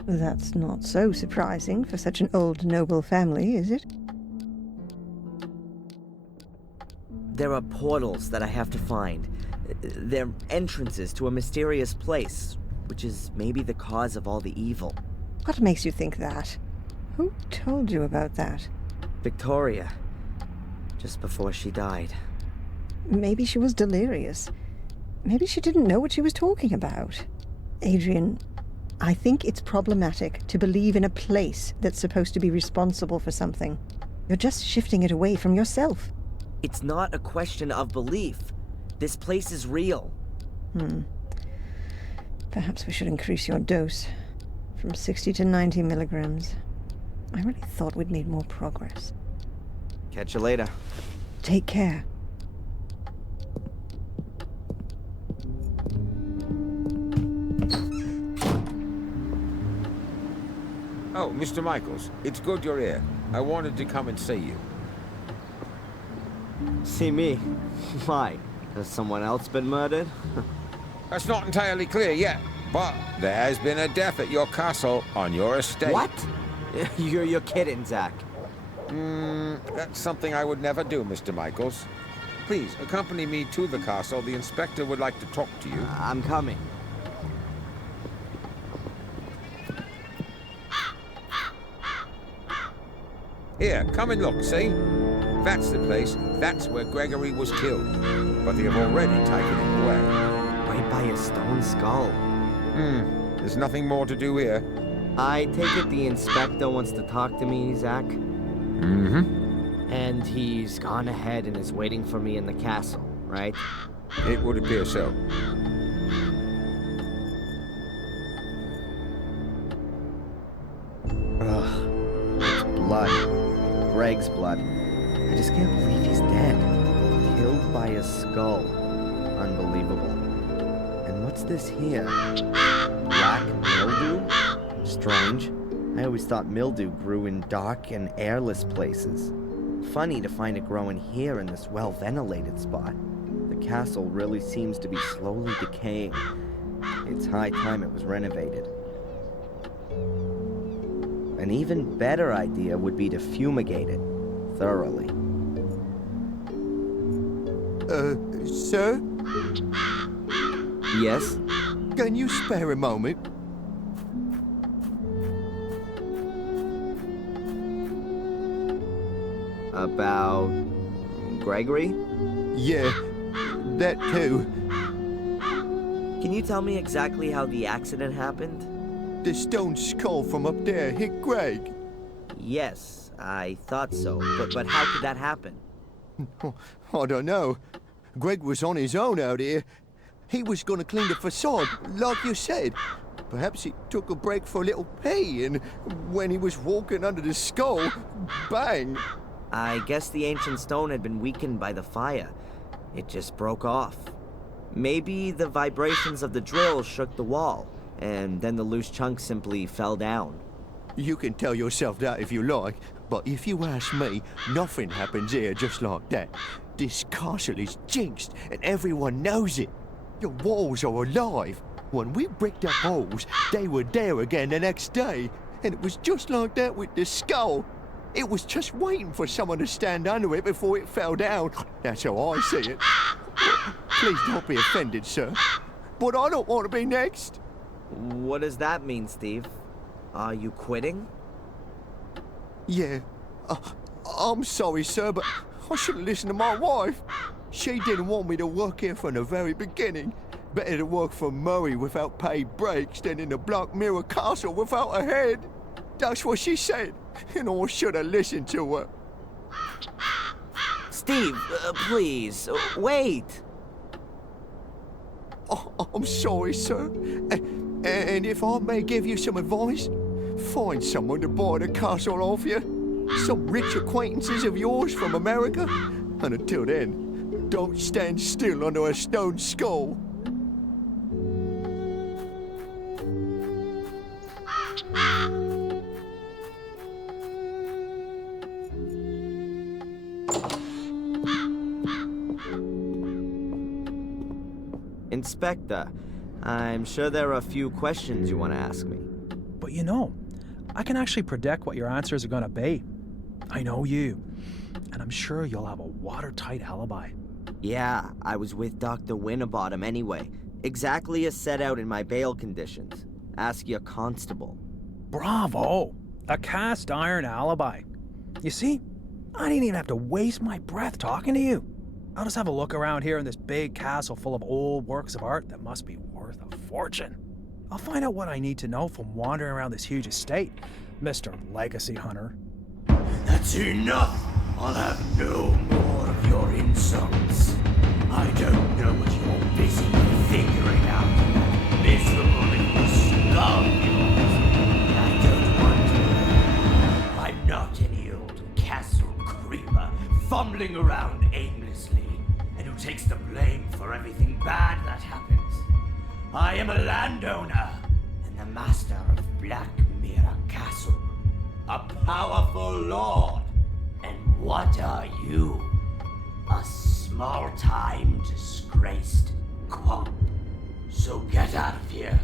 That's not so surprising for such an old noble family, is it? There are portals that I have to find. They're entrances to a mysterious place, which is maybe the cause of all the evil. What makes you think that? Who told you about that? Victoria, just before she died. Maybe she was delirious. Maybe she didn't know what she was talking about. Adrian, I think it's problematic to believe in a place that's supposed to be responsible for something. You're just shifting it away from yourself. It's not a question of belief. This place is real. Perhaps we should increase your dose from 60 to 90 milligrams. I really thought we'd made more progress. Catch you later. Take care. Oh, Mr. Michaels, it's good you're here. I wanted to come and see you. See me? Why? Has someone else been murdered? That's not entirely clear yet, but there has been a death at your castle on your estate. What? You're kidding, Zach. That's something I would never do, Mr. Michaels. Please, accompany me to the castle. The inspector would like to talk to you. I'm coming. Here, come and look, see? That's the place. That's where Gregory was killed. But they have already taken him away. Right by a stone skull. There's nothing more to do here. I take it the inspector wants to talk to me, Zach? And he's gone ahead and is waiting for me in the castle, right? It would appear so. Ugh. It's blood. Greg's blood. I just can't believe he's dead. Killed by a skull. Unbelievable. And what's this here? Black mildew? Strange. I always thought mildew grew in dark and airless places. Funny to find it growing here in this well-ventilated spot. The castle really seems to be slowly decaying. It's high time it was renovated. An even better idea would be to fumigate it thoroughly. Sir? Yes? Can you spare a moment? About Gregory? Yeah, that too. Can you tell me exactly how the accident happened? The stone skull from up there hit Greg. Yes, I thought so. But how could that happen? I don't know. Greg was on his own out here. He was gonna clean the facade, like you said. Perhaps he took a break for a little pee, and when he was walking under the skull, bang! I guess the ancient stone had been weakened by the fire. It just broke off. Maybe the vibrations of the drill shook the wall, and then the loose chunk simply fell down. You can tell yourself that if you like, but if you ask me, nothing happens here just like that. This castle is jinxed, and everyone knows it. The walls are alive. When we bricked up holes, they were there again the next day, and it was just like that with the skull. It was just waiting for someone to stand under it before it fell down. That's how I see it. Please don't be offended, sir. But I don't want to be next. What does that mean, Steve? Are you quitting? Yeah. I'm sorry, sir, but I should have listened to my wife. She didn't want me to work here from the very beginning. Better to work for Murray without paid breaks than in the Black Mirror Castle without a head. That's what she said, and I should have listened to her. Steve, please, wait. I'm sorry, sir. And if I may give you some advice, find someone to buy the castle off you. Some rich acquaintances of yours from America. And until then, don't stand still under a stone skull. Inspector, I'm sure there are a few questions you want to ask me. But you know, I can actually predict what your answers are going to be. I know you, and I'm sure you'll have a watertight alibi. Yeah, I was with Dr. Winterbottom anyway. Exactly as set out in my bail conditions. Ask your constable. Bravo! A cast iron alibi. You see, I didn't even have to waste my breath talking to you. I'll just have a look around here in this big castle full of old works of art that must be worth a fortune. I'll find out what I need to know from wandering around this huge estate, Mr. Legacy Hunter. That's enough! I'll have no more of your insults. I don't know what you're busy figuring out in that miserable little skull of yours. I don't want to know. I'm not any old castle creeper fumbling around aimlessly and who takes the blame for everything bad that happens. I am a landowner and the master of Black Mirror Castle. A powerful lord. And what are you? A small-time disgraced cop. So get out of here.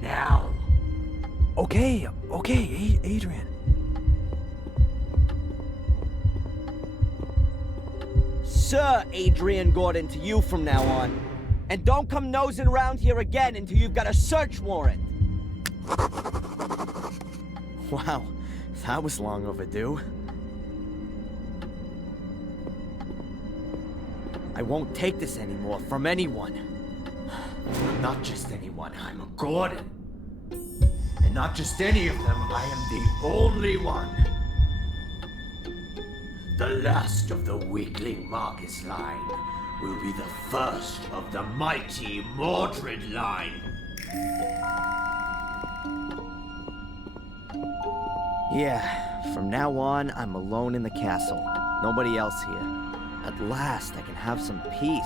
Now. Okay, Adrian. Sir Adrian Gordon to you from now on. And don't come nosing around here again until you've got a search warrant. Wow, that was long overdue. I won't take this anymore from anyone. Not just anyone, I'm a Gordon. And not just any of them, I am the only one. The last of the weakling Marcus line will be the first of the mighty Mordred line. Yeah, from now on, I'm alone in the castle. Nobody else here. At last, I can have some peace.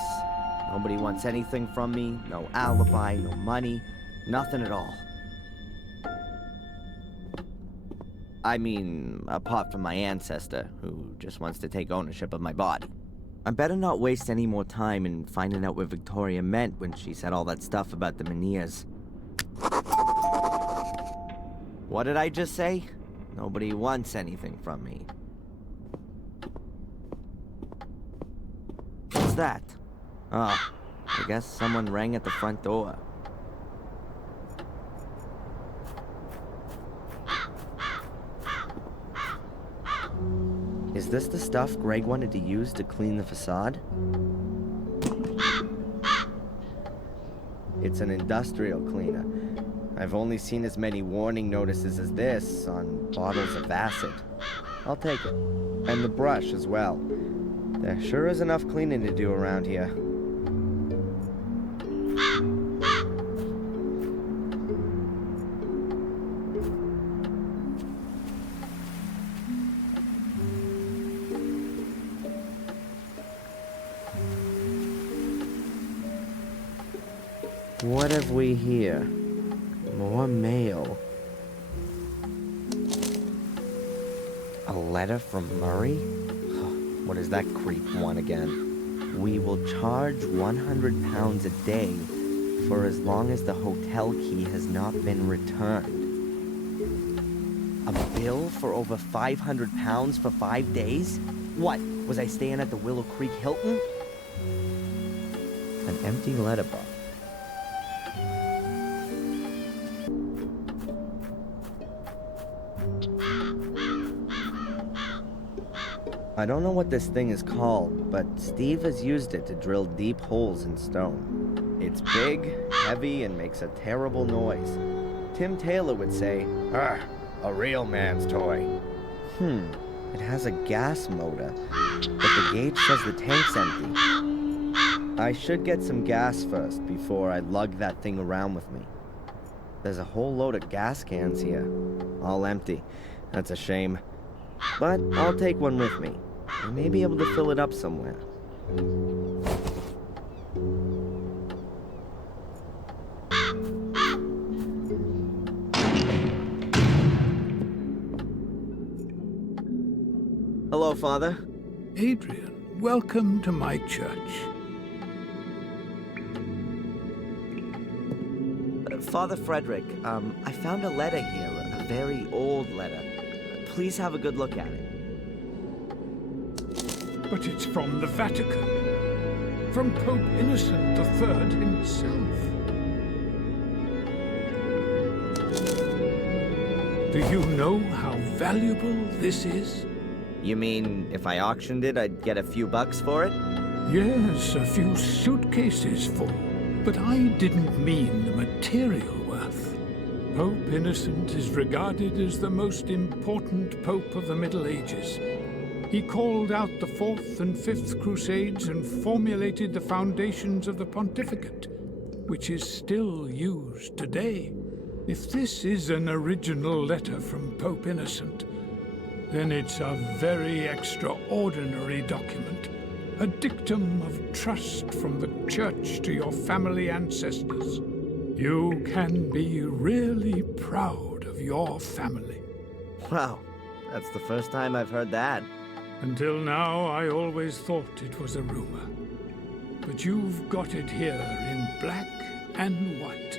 Nobody wants anything from me, no alibi, no money, nothing at all. I mean, apart from my ancestor, who just wants to take ownership of my body. I better not waste any more time in finding out what Victoria meant when she said all that stuff about the Meniers. What did I just say? Nobody wants anything from me. What's that? Oh, I guess someone rang at the front door. Is this the stuff Greg wanted to use to clean the facade? It's an industrial cleaner. I've only seen as many warning notices as this on bottles of acid. I'll take it. And the brush as well. There sure is enough cleaning to do around here. What have we here? More mail. A letter from Murray? What does that creep want again? We will charge 100 pounds a day for as long as the hotel key has not been returned. A bill for over 500 pounds for 5 days? What, was I staying at the Willow Creek Hilton? An empty letterbox. I don't know what this thing is called, but Steve has used it to drill deep holes in stone. It's big, heavy, and makes a terrible noise. Tim Taylor would say, "Ah, a real man's toy." It has a gas motor, but the gauge says the tank's empty. I should get some gas first before I lug that thing around with me. There's a whole load of gas cans here, all empty. That's a shame. But I'll take one with me. I may be able to fill it up somewhere. Hello, Father. Adrian, welcome to my church. Father Frederick, I found a letter here, a very old letter. Please have a good look at it. But it's from the Vatican. From Pope Innocent III himself. Do you know how valuable this is? You mean, if I auctioned it, I'd get a few bucks for it? Yes, a few suitcases full. But I didn't mean the material worth. Pope Innocent is regarded as the most important pope of the Middle Ages. He called out the Fourth and Fifth Crusades and formulated the foundations of the pontificate, which is still used today. If this is an original letter from Pope Innocent, then it's a very extraordinary document, a dictum of trust from the Church to your family ancestors. You can be really proud of your family. Wow, that's the first time I've heard that. Until now, I always thought it was a rumor. But you've got it here in black and white.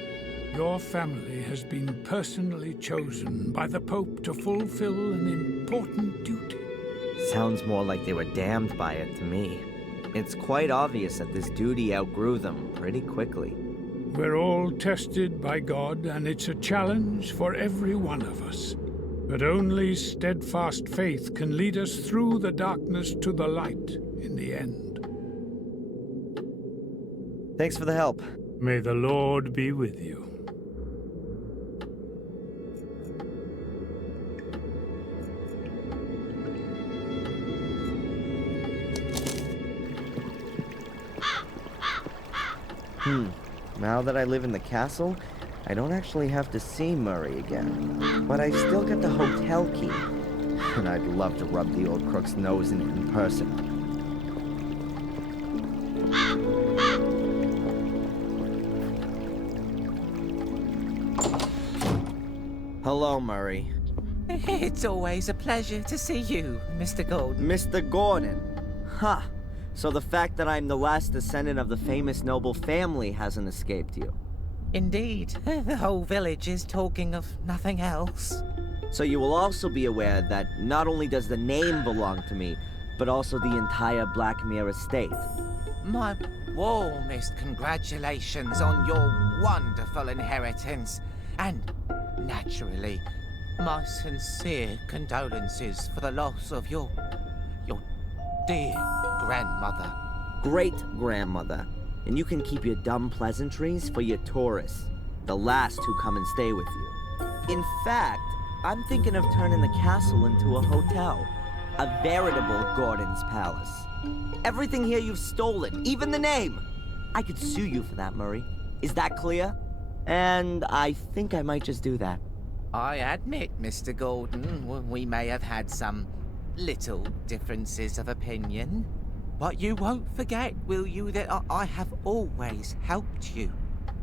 Your family has been personally chosen by the Pope to fulfill an important duty. Sounds more like they were damned by it to me. It's quite obvious that this duty outgrew them pretty quickly. We're all tested by God, and it's a challenge for every one of us. But only steadfast faith can lead us through the darkness to the light in the end. Thanks for the help. May the Lord be with you. Now that I live in the castle, I don't actually have to see Murray again. But I still get the hotel key. And I'd love to rub the old crook's nose in it in person. Hello, Murray. It's always a pleasure to see you, Mr. Gordon. Mr. Gordon? Huh. So the fact that I'm the last descendant of the famous noble family hasn't escaped you. Indeed. The whole village is talking of nothing else. So you will also be aware that not only does the name belong to me, but also the entire Blackmere estate. My warmest congratulations on your wonderful inheritance. And, naturally, my sincere condolences for the loss of your dear grandmother. Great-grandmother. And you can keep your dumb pleasantries for your tourists, the last who come and stay with you. In fact, I'm thinking of turning the castle into a hotel. A veritable Gordon's Palace. Everything here you've stolen, even the name. I could sue you for that, Murray. Is that clear? And I think I might just do that. I admit, Mr. Gordon, we may have had some little differences of opinion. But you won't forget, will you, that I have always helped you.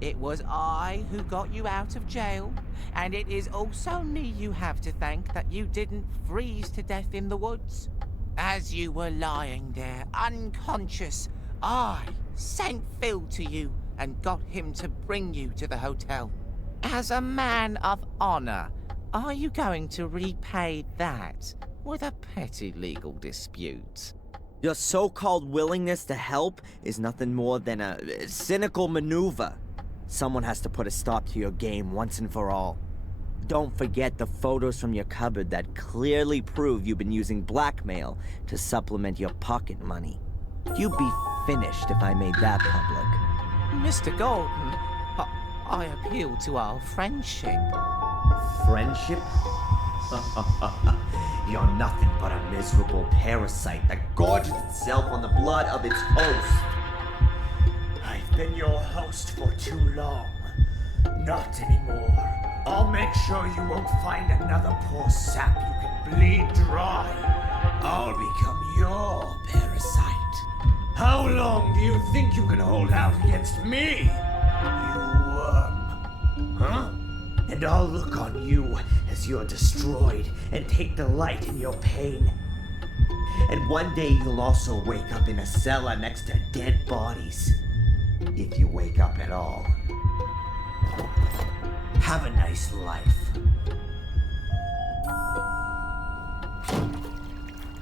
It was I who got you out of jail, and it is also me you have to thank that you didn't freeze to death in the woods. As you were lying there, unconscious, I sent Phil to you and got him to bring you to the hotel. As a man of honor, are you going to repay that with a petty legal dispute? Your so-called willingness to help is nothing more than a cynical maneuver. Someone has to put a stop to your game once and for all. Don't forget the photos from your cupboard that clearly prove you've been using blackmail to supplement your pocket money. You'd be finished if I made that public. Mr. Gordon, I appeal to our friendship. Friendship? You're nothing but a miserable parasite that gorges itself on the blood of its host. I've been your host for too long. Not anymore. I'll make sure you won't find another poor sap you can bleed dry. I'll become your parasite. How long do you think you can hold out against me, you worm? Huh? And I'll look on you as you're destroyed and take delight in your pain. And one day you'll also wake up in a cellar next to dead bodies. If you wake up at all. Have a nice life.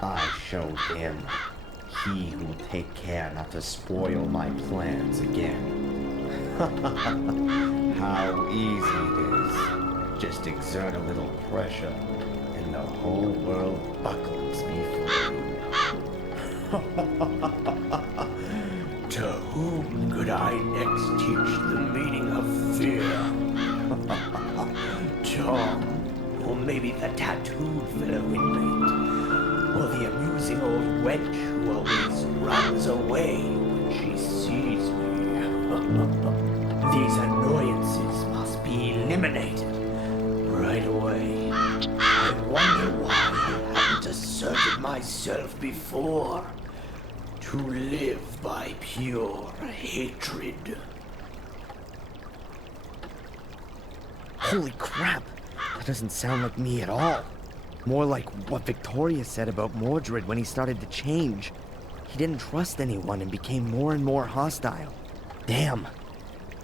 I showed him. He who will take care not to spoil my plans again. How easy it is. Just exert a little pressure, and the whole world buckles before you. To whom could I next teach the meaning of fear? Tom, or maybe the tattooed fellow inmate, or the amusing old wench who always runs away when she sees me. These annoyances must be eliminated right away. I wonder why I haven't asserted myself before. To live by pure hatred. Holy crap! That doesn't sound like me at all. More like what Victoria said about Mordred when he started to change. He didn't trust anyone and became more and more hostile. Damn.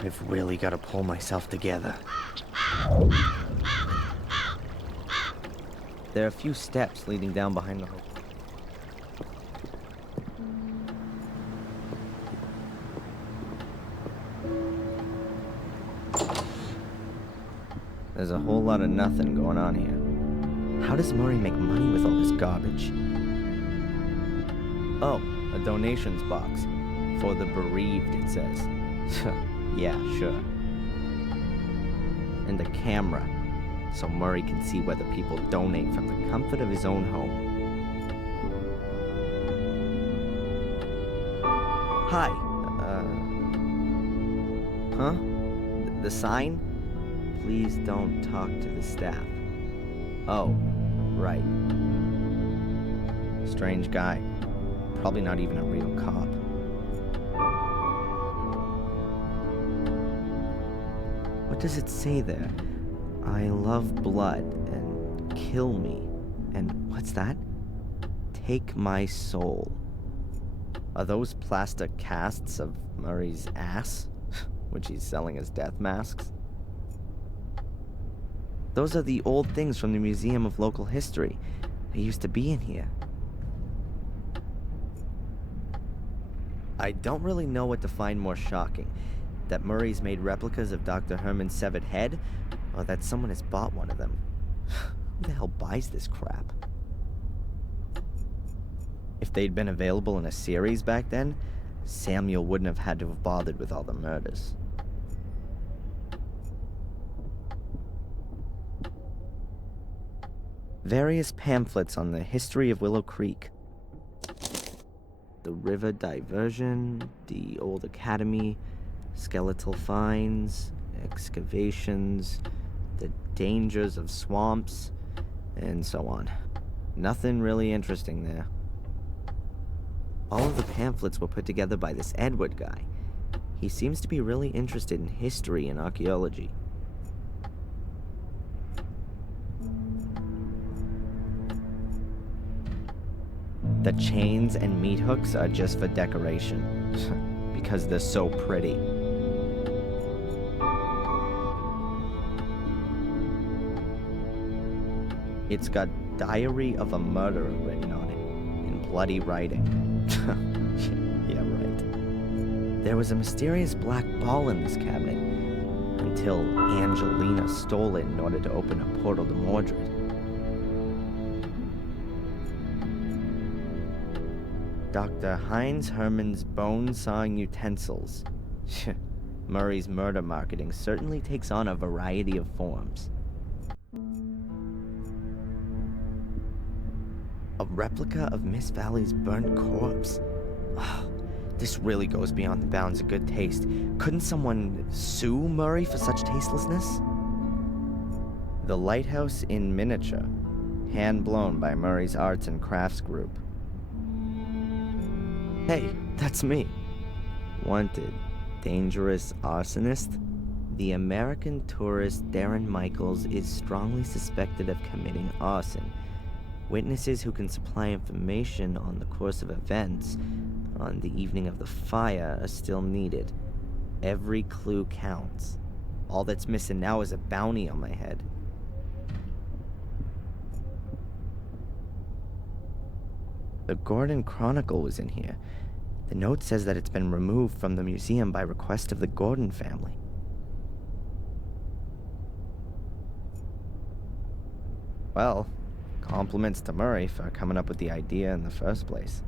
I've really got to pull myself together. There are a few steps leading down behind the hotel. There's a whole lot of nothing going on here. How does Murray make money with all this garbage? Oh, a donations box. For the bereaved, it says. Yeah, sure. And a camera, so Murray can see whether people donate from the comfort of his own home. Hi, huh? The sign? Please don't talk to the staff. Oh, right. Strange guy. Probably not even a real cop. What does it say there? I love blood and kill me. And what's that? Take my soul. Are those plastic casts of Murray's ass, which he's selling as death masks? Those are the old things from the Museum of Local History. They used to be in here. I don't really know what to find more shocking. That Murray's made replicas of Dr. Herman's severed head, or that someone has bought one of them. Who the hell buys this crap? If they'd been available in a series back then, Samuel wouldn't have had to have bothered with all the murders. Various pamphlets on the history of Willow Creek. The river diversion, the old academy, skeletal finds, excavations, the dangers of swamps, and so on. Nothing really interesting there. All of the pamphlets were put together by this Edward guy. He seems to be really interested in history and archaeology. The chains and meat hooks are just for decoration, because they're so pretty. It's got Diary of a Murderer written on it, in bloody writing. Yeah, right. There was a mysterious black ball in this cabinet, until Angelina stole it in order to open a portal to Mordred. Dr. Heinz Herman's bone-sawing utensils. Murray's murder marketing certainly takes on a variety of forms. A replica of Miss Valley's burnt corpse. Oh, this really goes beyond the bounds of good taste. Couldn't someone sue Murray for such tastelessness? The Lighthouse in Miniature, hand-blown by Murray's Arts and Crafts Group. Hey, that's me. Wanted, dangerous arsonist. The American tourist Darren Michaels is strongly suspected of committing arson. Witnesses who can supply information on the course of events on the evening of the fire are still needed. Every clue counts. All that's missing now is a bounty on my head. The Gordon Chronicle was in here. The note says that it's been removed from the museum by request of the Gordon family. Well, compliments to Murray for coming up with the idea in the first place.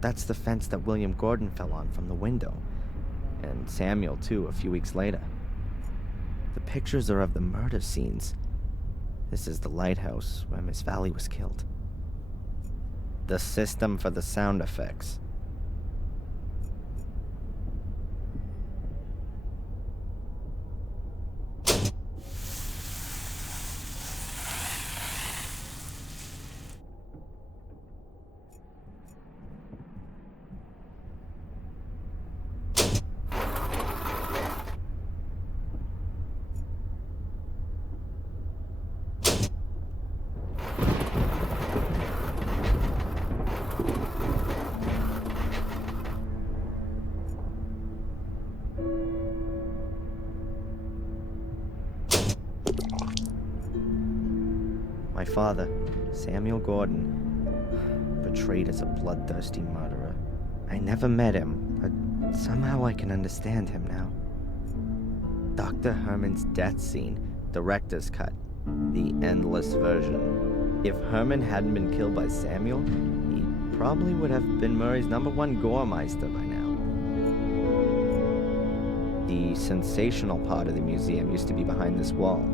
That's the fence that William Gordon fell on from the window. And Samuel, too, a few weeks later. The pictures are of the murder scenes. This is the lighthouse where Miss Valley was killed. The system for the sound effects. father, Samuel Gordon, portrayed as a bloodthirsty murderer. I never met him, but somehow I can understand him now. Dr. Herman's death scene, director's cut, the endless version. If Herman hadn't been killed by Samuel, he probably would have been Murray's #1 goremeister by now. The sensational part of the museum used to be behind this wall.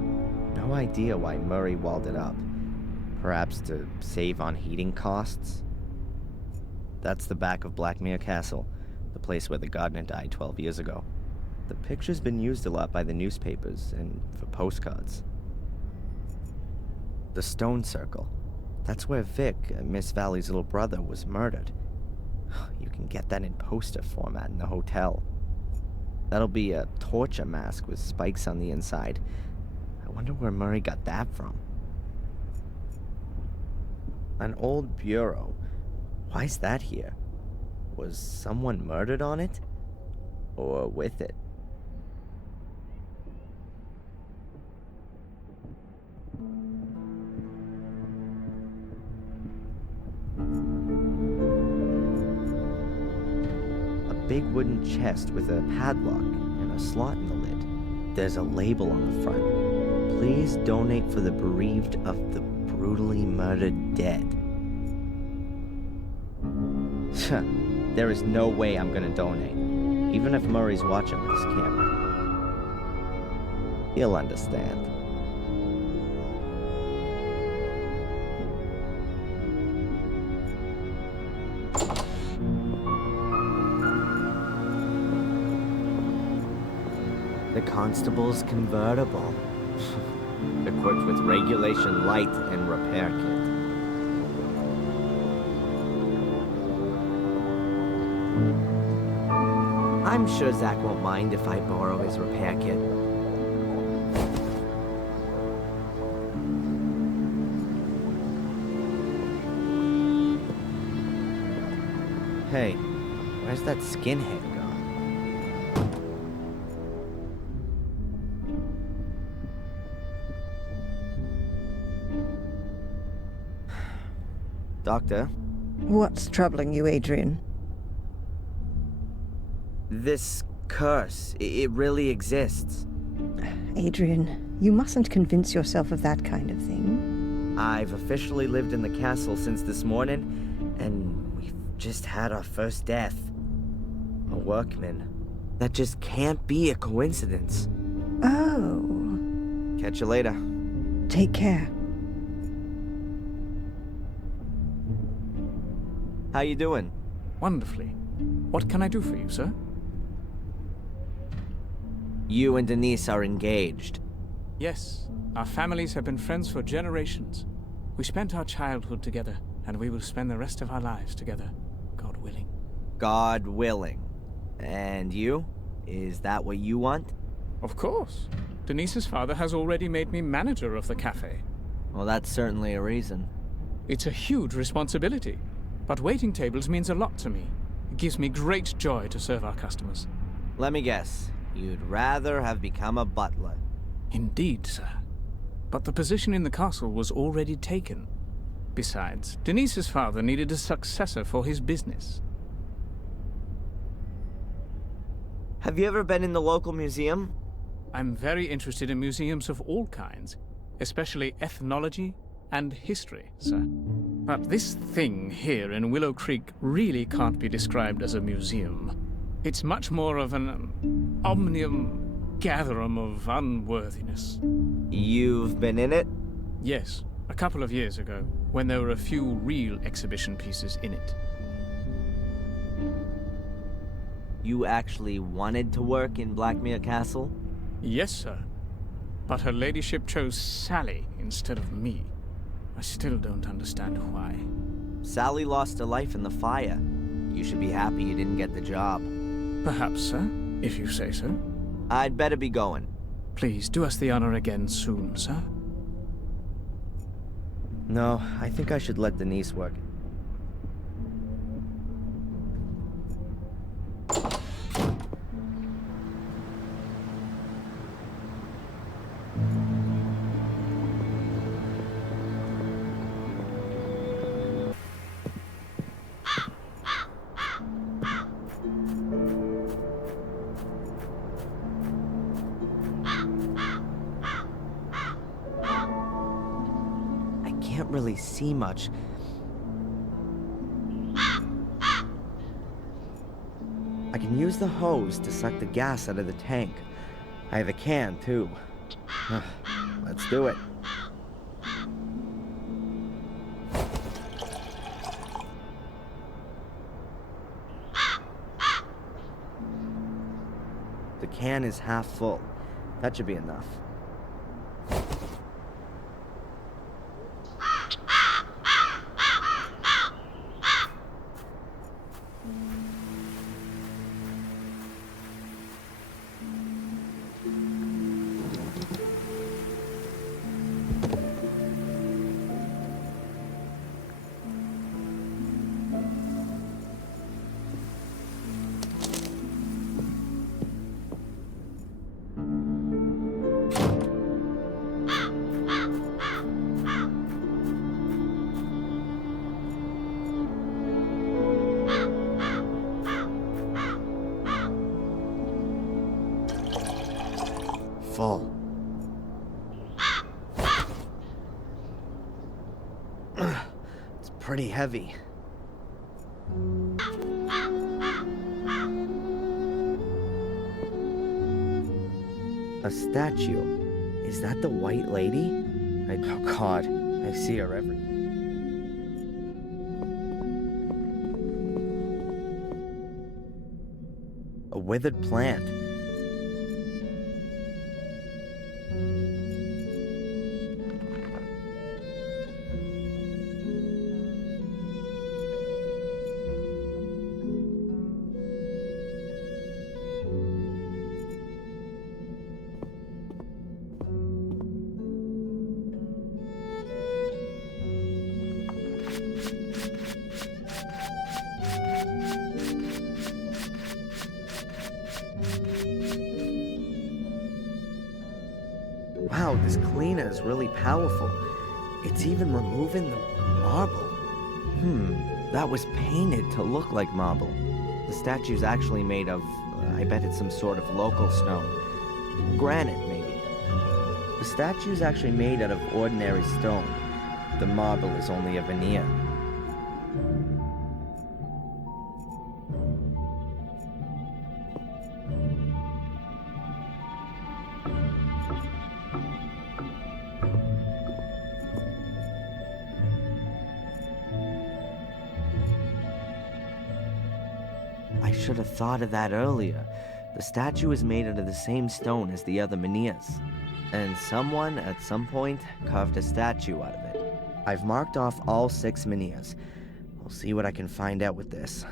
No idea why Murray walled it up. Perhaps to save on heating costs? That's the back of Blackmere Castle, the place where the gardener died 12 years ago. The picture's been used a lot by the newspapers and for postcards. The stone circle. That's where Vic, Miss Valley's little brother, was murdered. You can get that in poster format in the hotel. That'll be a torture mask with spikes on the inside. I wonder where Murray got that from. An old bureau. Why's that here? Was someone murdered on it? Or with it? A big wooden chest with a padlock and a slot in the lid. There's a label on the front. Please donate for the bereaved of the brutally murdered dead. There is no way I'm gonna donate, even if Murray's watching with his camera. He'll understand. The constable's convertible. Equipped with regulation light and repair kit. I'm sure Zach won't mind if I borrow his repair kit. Hey, where's that skinhead gone? Doctor? What's troubling you, Adrian? This curse, it really exists. Adrian, you mustn't convince yourself of that kind of thing. I've officially lived in the castle since this morning, and we've just had our first death. A workman. That just can't be a coincidence. Oh. Catch you later. Take care. How you doing? Wonderfully. What can I do for you, sir? You and Denise are engaged. Yes. Our families have been friends for generations. We spent our childhood together, and we will spend the rest of our lives together, God willing. God willing. And you? Is that what you want? Of course. Denise's father has already made me manager of the cafe. Well, that's certainly a reason. It's a huge responsibility, but waiting tables means a lot to me. It gives me great joy to serve our customers. Let me guess. You'd rather have become a butler. Indeed, sir. But the position in the castle was already taken. Besides, Denise's father needed a successor for his business. Have you ever been in the local museum? I'm very interested in museums of all kinds, especially ethnology and history, sir. But this thing here in Willow Creek really can't be described as a museum. It's much more of an omnium gatherum of unworthiness. You've been in it? Yes, a couple of years ago, when there were a few real exhibition pieces in it. You actually wanted to work in Blackmere Castle? Yes, sir. But her ladyship chose Sally instead of me. I still don't understand why. Sally lost her life in the fire. You should be happy you didn't get the job. Perhaps, sir, if you say so. I'd better be going. Please do us the honor again soon, sir. No, I think I should let Denise work. really see much. I can use the hose to suck the gas out of the tank. I have a can, too. Let's do it. The can is half full. That should be enough. Full. It's pretty heavy. A statue. Is that the white lady? Oh God, I see her every... A withered plant. Wow, this cleaner is really powerful. It's even removing the marble. That was painted to look like marble. The statue's actually made of, I bet it's some sort of local stone. Granite, maybe. The statue's actually made out of ordinary stone. The marble is only a veneer. I should have thought of that earlier. The statue is made out of the same stone as the other menhirs. And someone, at some point, carved a statue out of it. I've marked off all 6 menhirs. We'll see what I can find out with this.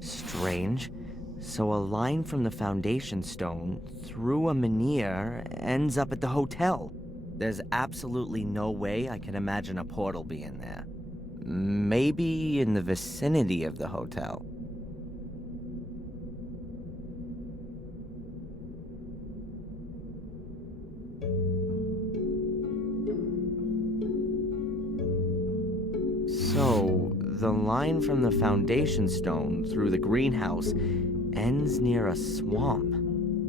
Strange. So a line from the foundation stone through a menhir ends up at the hotel. There's absolutely no way I can imagine a portal being there. Maybe in the vicinity of the hotel. So, the line from the foundation stone through the greenhouse ends near a swamp.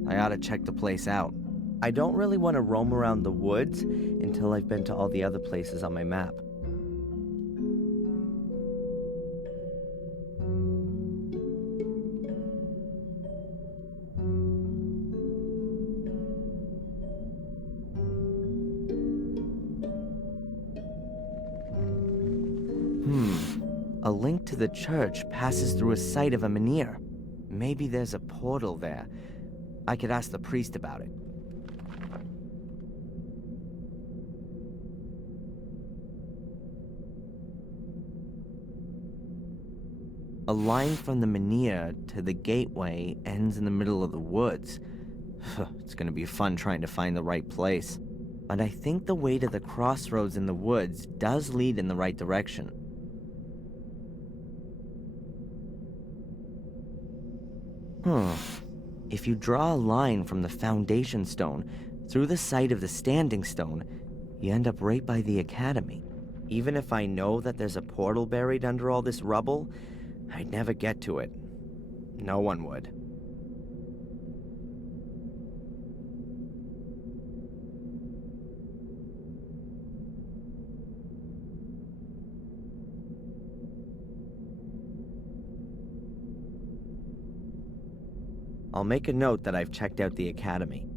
I ought to check the place out. I don't really want to roam around the woods until I've been to all the other places on my map. A link to the church passes through a site of a menhir. Maybe there's a portal there. I could ask the priest about it. A line from the menhir to the gateway ends in the middle of the woods. It's gonna be fun trying to find the right place. But I think the way to the crossroads in the woods does lead in the right direction. If you draw a line from the foundation stone through the site of the standing stone, you end up right by the academy. Even if I know that there's a portal buried under all this rubble, I'd never get to it. No one would. I'll make a note that I've checked out the academy.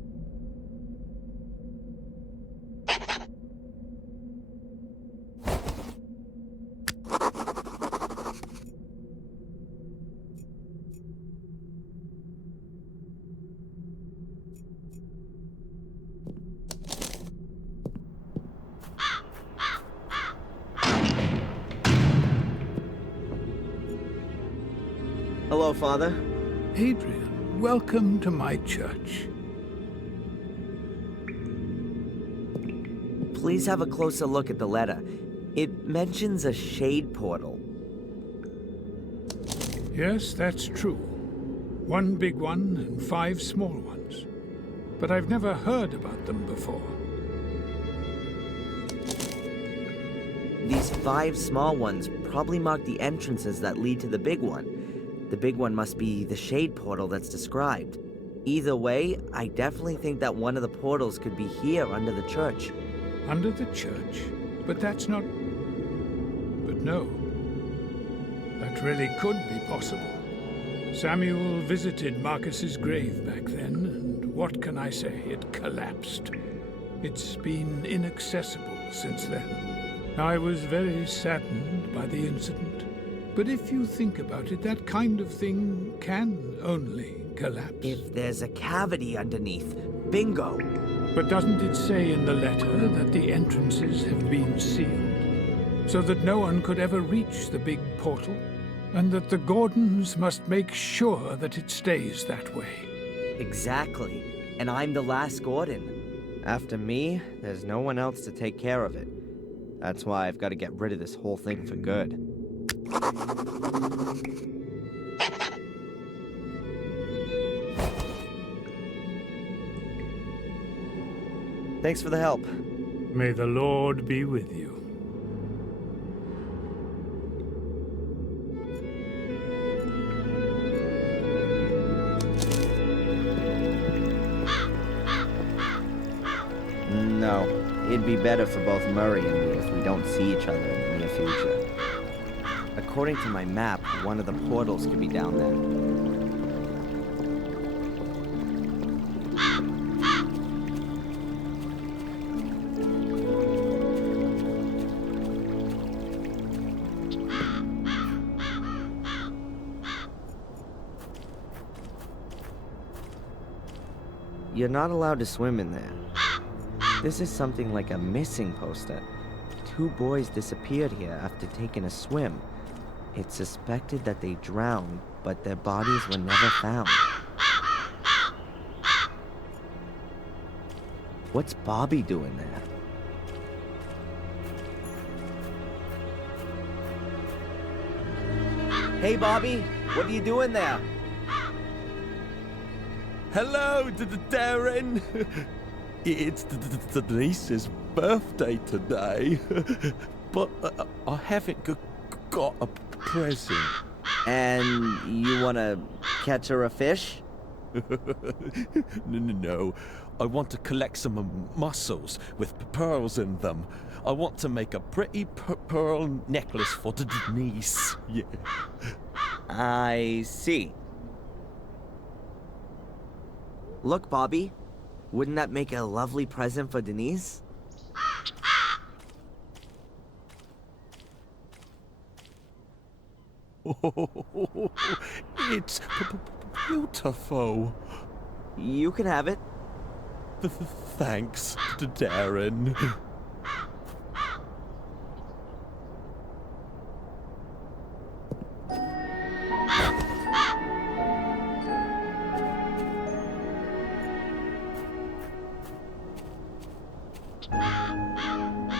Hello, Father. Adrian, welcome to my church. Please have a closer look at the letter. It mentions a shade portal. Yes, that's true. One big one and 5 small ones. But I've never heard about them before. These 5 small ones probably mark the entrances that lead to the big one. The big one must be the shade portal that's described. Either way, I definitely think that one of the portals could be here under the church. Under the church? But that's not... But no. That really could be possible. Samuel visited Marcus's grave back then, and what can I say? It collapsed. It's been inaccessible since then. I was very saddened by the incident. But if you think about it, that kind of thing can only collapse. If there's a cavity underneath, bingo! But doesn't it say in the letter that the entrances have been sealed, so that no one could ever reach the big portal? And that the Gordons must make sure that it stays that way? Exactly. And I'm the last Gordon. After me, there's no one else to take care of it. That's why I've got to get rid of this whole thing for good. Thanks for the help. May the Lord be with you. No, it'd be better for both Murray and me if we don't see each other in the near future. According to my map, one of the portals could be down there. You're not allowed to swim in there. This is something like a missing poster. 2 boys disappeared here after taking a swim. It's suspected that they drowned, but their bodies were never found. What's Bobby doing there? Hey, Bobby! What are you doing there? Hello, Darren! It's Denise's birthday today, but I haven't got a present. And you want to catch her a fish? No. I want to collect some mussels with pearls in them. I want to make a pretty pearl necklace for Denise. Yeah. I see. Look, Bobby. Wouldn't that make a lovely present for Denise? Oh, it's beautiful. You can have it. Thanks, Darren.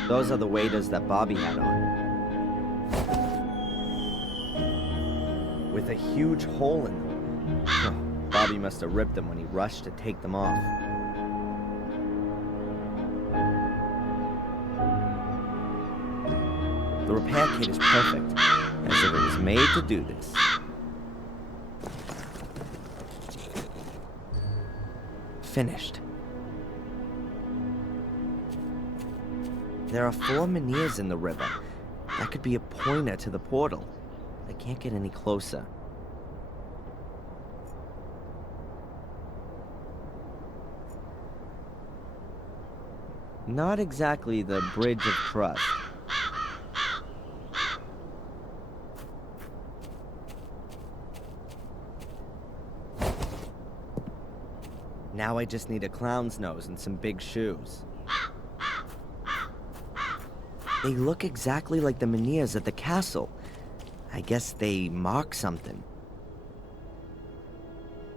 Those are the waders that Bobby had on. With a huge hole in them. Bobby must have ripped them when he rushed to take them off. The repair kit is perfect, as if it was made to do this. Finished. There are 4 menhirs in the river. That could be a pointer to the portal. I can't get any closer. Not exactly the Bridge of Trust. Now I just need a clown's nose and some big shoes. They look exactly like the menhirs at the castle. I guess they mark something.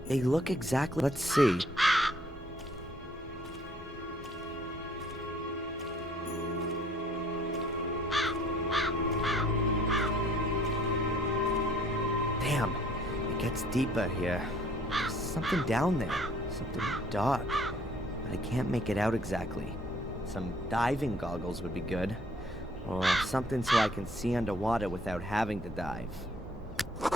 They look exactly... Let's see. Damn, it gets deeper here. There's something down there. Something dark. But I can't make it out exactly. Some diving goggles would be good. Or something so I can see underwater without having to dive. I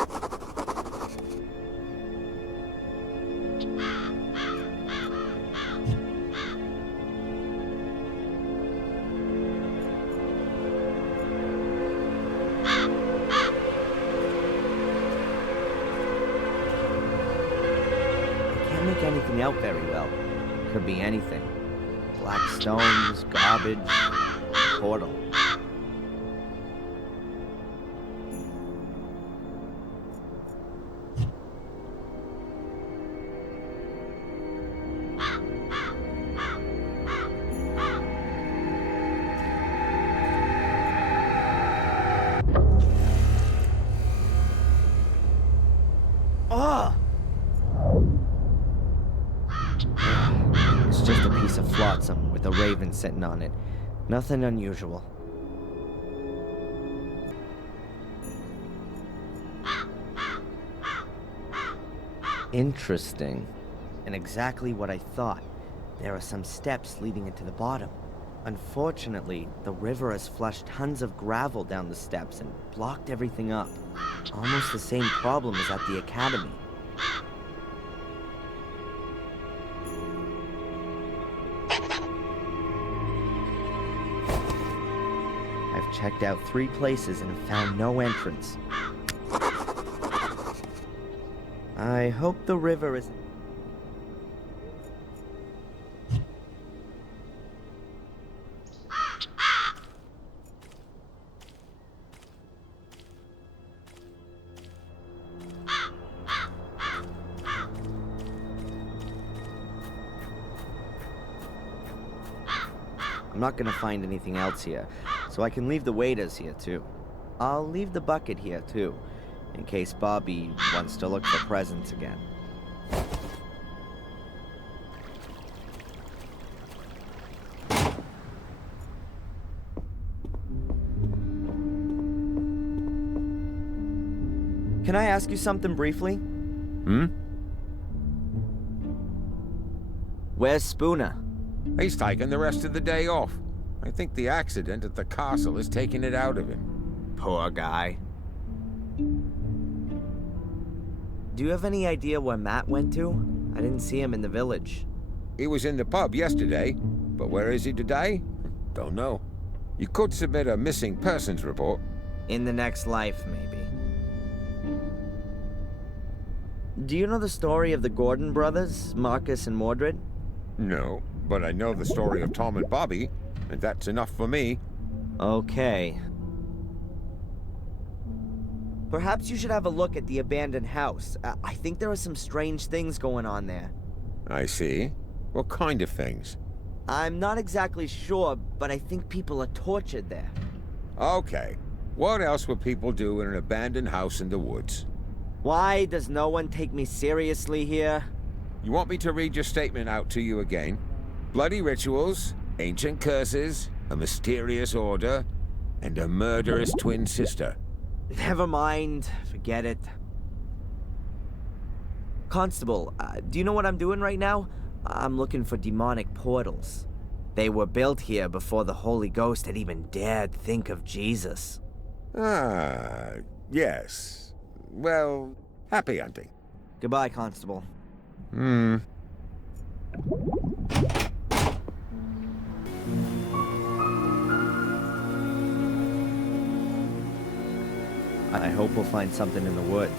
can't make anything out very well. Could be anything. Black stones, garbage, portal. It's just a piece of flotsam with a raven sitting on it. Nothing unusual. Interesting. And exactly what I thought. There are some steps leading into the bottom. Unfortunately, the river has flushed tons of gravel down the steps and blocked everything up. Almost the same problem as at the academy. I've checked out 3 places and have found no entrance. I hope the river is... I'm not gonna find anything else here, so I can leave the waiters here too. I'll leave the bucket here too, in case Bobby wants to look for presents again. Can I ask you something briefly? Where's Spooner? He's taking the rest of the day off. I think the accident at the castle is taking it out of him. Poor guy. Do you have any idea where Matt went to? I didn't see him in the village. He was in the pub yesterday, but where is he today? Don't know. You could submit a missing persons report. In the next life, maybe. Do you know the story of the Gordon brothers, Marcus and Mordred? No, but I know the story of Tom and Bobby, and that's enough for me. Okay. Perhaps you should have a look at the abandoned house. I think there are some strange things going on there. I see. What kind of things? I'm not exactly sure, but I think people are tortured there. Okay. What else would people do in an abandoned house in the woods? Why does no one take me seriously here? You want me to read your statement out to you again? Bloody rituals, ancient curses, a mysterious order, and a murderous twin sister. Never mind. Forget it. Constable, do you know what I'm doing right now? I'm looking for demonic portals. They were built here before the Holy Ghost had even dared think of Jesus. Ah, yes. Well, happy hunting. Goodbye, Constable. I hope we'll find something in the woods.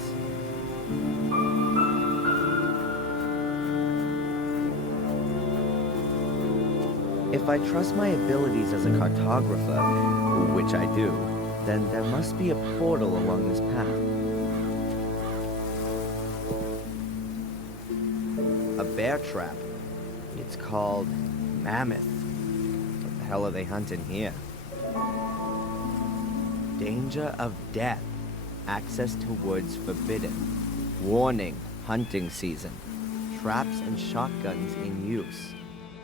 If I trust my abilities as a cartographer, which I do, then there must be a portal along this path. A bear trap. It's called Mammoth. What the hell are they hunting here? Danger of death. Access to woods forbidden. Warning, hunting season. Traps and shotguns in use.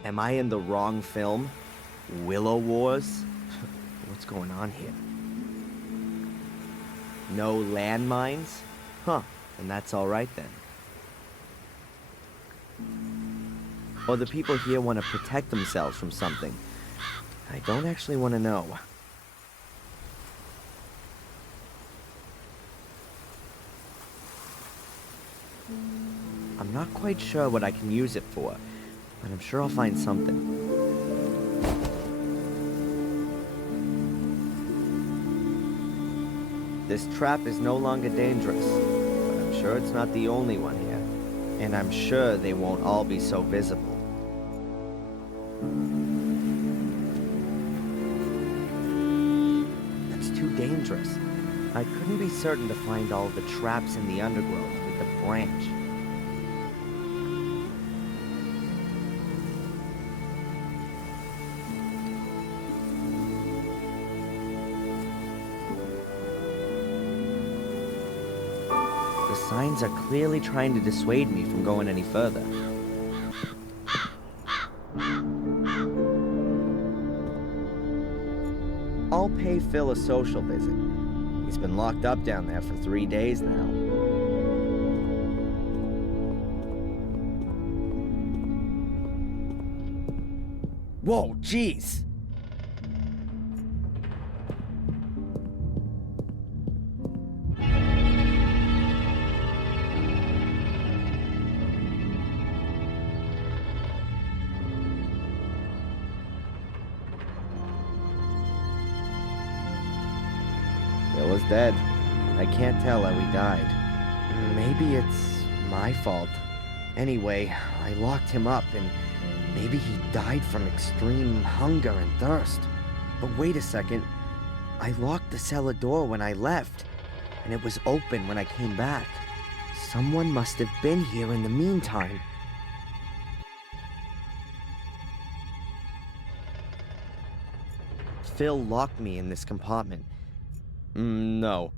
Am I in the wrong film? Willow Wars? What's going on here? No landmines? Huh, and that's alright then. Or the people here want to protect themselves from something. I don't actually want to know. I'm not quite sure what I can use it for, but I'm sure I'll find something. This trap is no longer dangerous, but I'm sure it's not the only one here. And I'm sure they won't all be so visible. That's too dangerous. I couldn't be certain to find all the traps in the undergrowth with the branch. The signs are clearly trying to dissuade me from going any further. I'll pay Phil a social visit. He's been locked up down there for 3 days now. Whoa, jeez! Phil is dead. I can't tell how he died. Maybe it's my fault. Anyway, I locked him up and maybe he died from extreme hunger and thirst. But wait a second. I locked the cellar door when I left, and it was open when I came back. Someone must have been here in the meantime. Phil locked me in this compartment. No.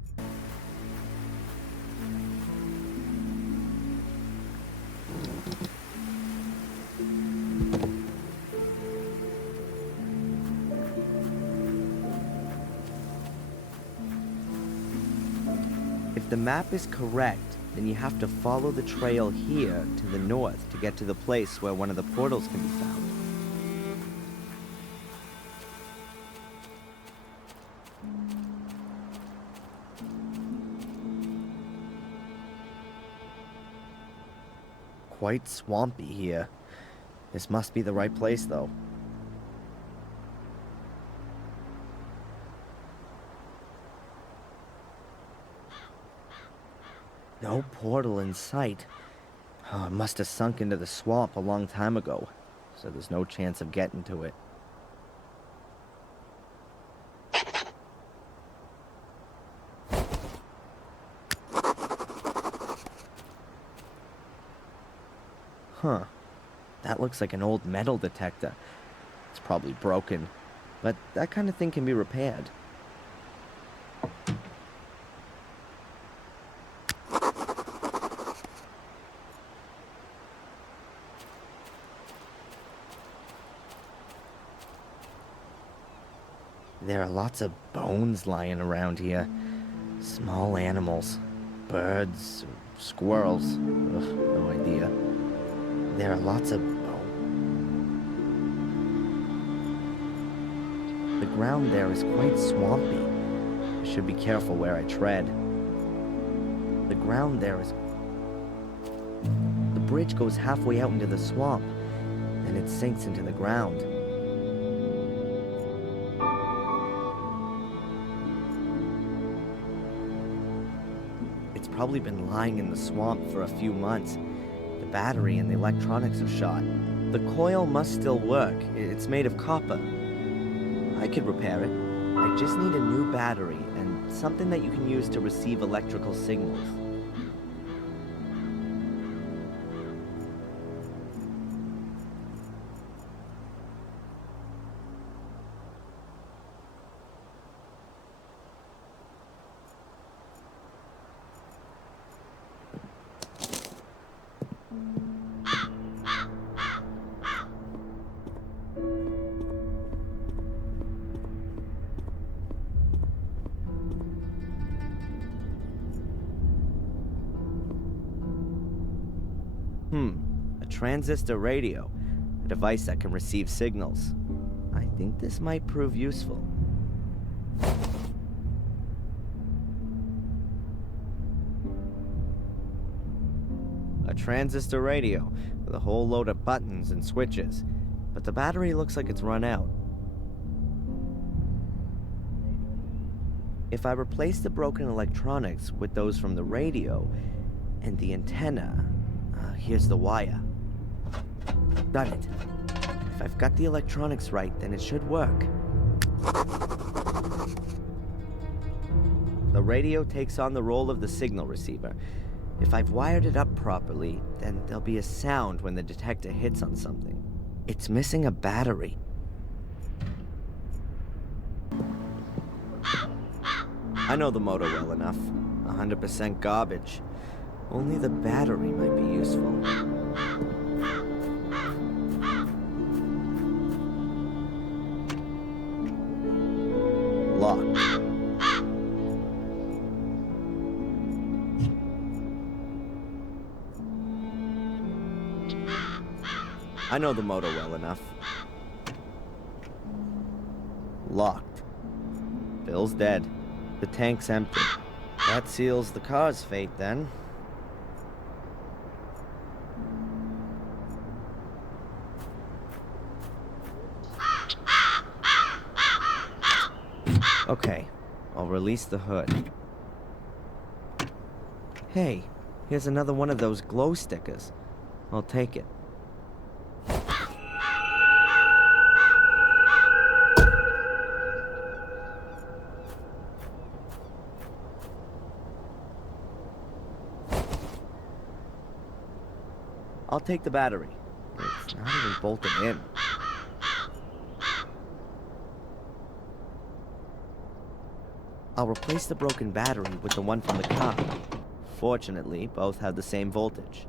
If the map is correct, then you have to follow the trail here to the north to get to the place where one of the portals can be found. Quite swampy here. This must be the right place, though. No portal in sight. Oh, it must have sunk into the swamp a long time ago, so there's no chance of getting to it. Huh. That looks like an old metal detector. It's probably broken, but that kind of thing can be repaired. There are lots of bones lying around here. Small animals. Birds, squirrels. Ugh, There are lots of... The ground there is quite swampy. I should be careful where I tread. The ground there is... The bridge goes halfway out into the swamp, and it sinks into the ground. It's probably been lying in the swamp for a few months. The battery and the electronics are shot. The coil must still work. It's made of copper. I could repair it. I just need a new battery and something that you can use to receive electrical signals. A transistor radio, a device that can receive signals. I think this might prove useful. A transistor radio with a whole load of buttons and switches, but the battery looks like it's run out. If I replace the broken electronics with those from the radio and the antenna, here's the wire. Done it. If I've got the electronics right, then it should work. The radio takes on the role of the signal receiver. If I've wired it up properly, then there'll be a sound when the detector hits on something. It's missing a battery. I know the motor well enough. 100% garbage. Only the battery might be useful. Locked. I know the motor well enough. Locked. Bill's dead. The tank's empty. That seals the car's fate, then. Okay, I'll release the hood. Hey, here's another one of those glow stickers. I'll take it. I'll take the battery. It's not even bolted in. I'll replace the broken battery with the one from the car. Fortunately, both have the same voltage.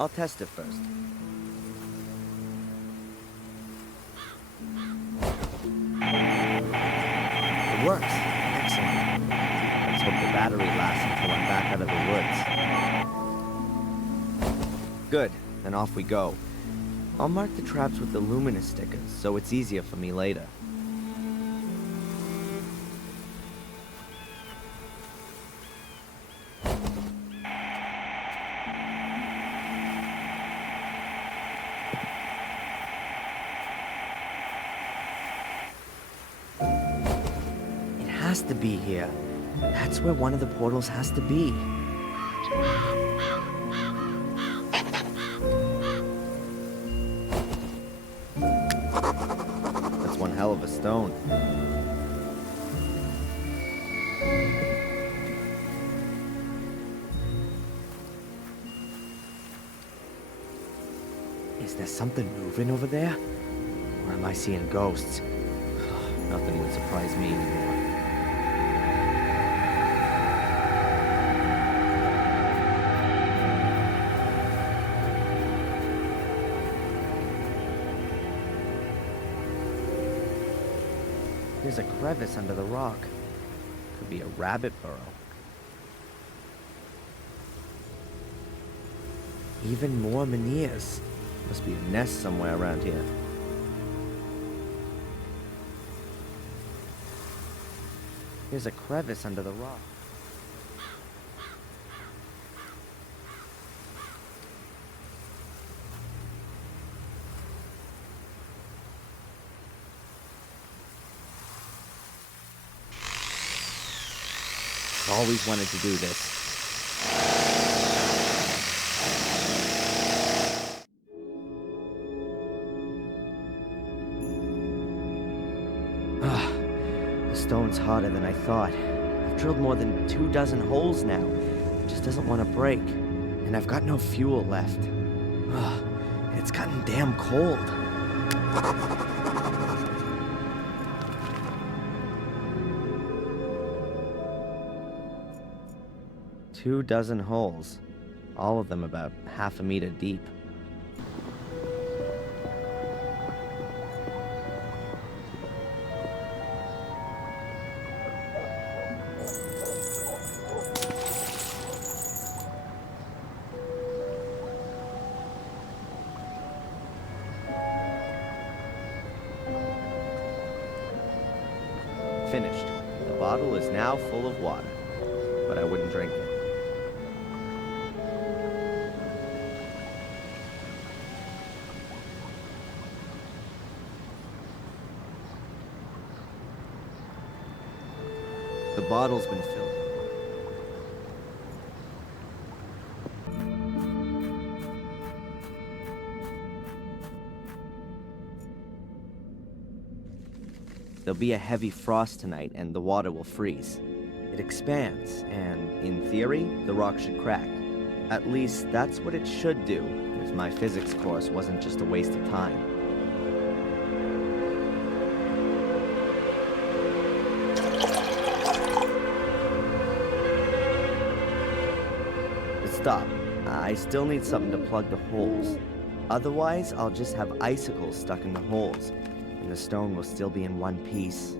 I'll test it first. It works. Excellent. Let's hope the battery lasts until I'm back out of the woods. Good. Then off we go. I'll mark the traps with the luminous stickers, so it's easier for me later. Has to be here. That's where one of the portals has to be. That's one hell of a stone. Is there something moving over there? Or am I seeing ghosts? Nothing would surprise me anymore. There's a crevice under the rock. Could be a rabbit burrow. Even more menhirs. Must be a nest somewhere around here. There's a crevice under the rock. Always wanted to do this. The stone's harder than I thought. I've drilled more than 24 holes now. It just doesn't want to break. And I've got no fuel left. It's gotten damn cold. Two dozen holes, all of them about half a meter deep. Finished. The bottle is now full of water, but I wouldn't drink it. The bottle's been filled. There'll be a heavy frost tonight and the water will freeze. It expands, and in theory, the rock should crack. At least that's what it should do, if my physics course wasn't just a waste of time. Stop. I still need something to plug the holes. Otherwise, I'll just have icicles stuck in the holes, and the stone will still be in one piece.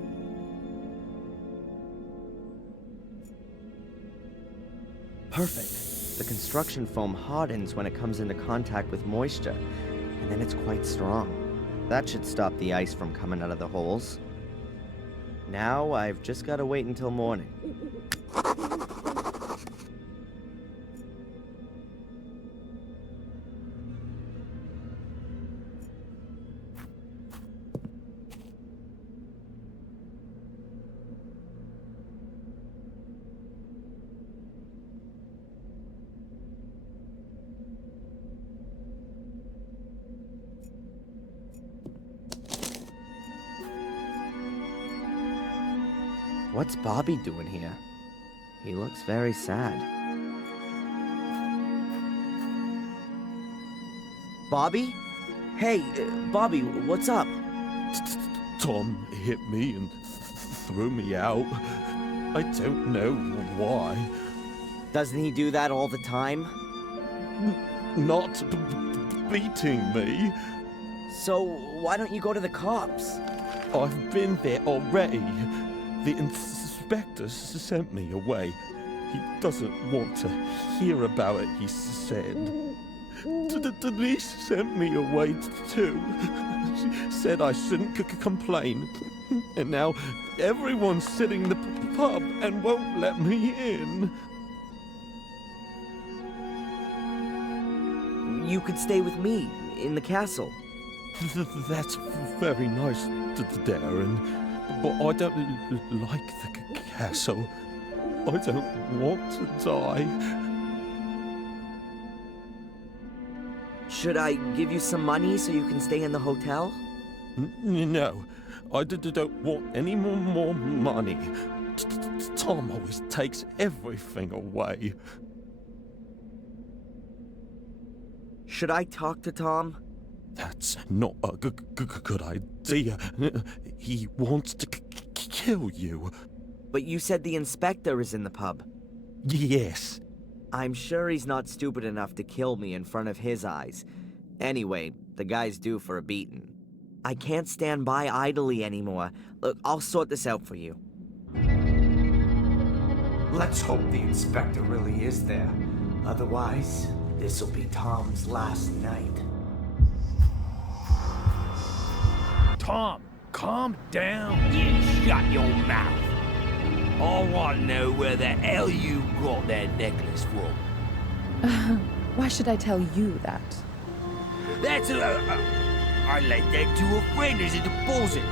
Perfect. The construction foam hardens when it comes into contact with moisture, and then it's quite strong. That should stop the ice from coming out of the holes. Now, I've just got to wait until morning. What's Bobby doing here? He looks very sad. Bobby? Hey, Bobby, what's up? Tom hit me and threw me out. I don't know why. Doesn't he do that all the time? Not beating me. So, why don't you go to the cops? I've been there already. The inspector sent me away. He doesn't want to hear about it, he said. The police sent me away too. Said I shouldn't complain. And now everyone's sitting in the pub and won't let me in. You could stay with me in the castle. That's very nice, Darren. But I don't like the castle. I don't want to die. Should I give you some money so you can stay in the hotel? No, I don't want any more money. Tom always takes everything away. Should I talk to Tom? That's not a good idea. He wants to kill you. But you said the inspector is in the pub. Yes. I'm sure he's not stupid enough to kill me in front of his eyes. Anyway, the guy's due for a beating. I can't stand by idly anymore. Look, I'll sort this out for you. Let's hope the inspector really is there. Otherwise, this'll be Tom's last night. Tom, calm down. You shut your mouth. I want to know where the hell you got that necklace from. Why should I tell you that? That's I lent that to a friend as a deposit.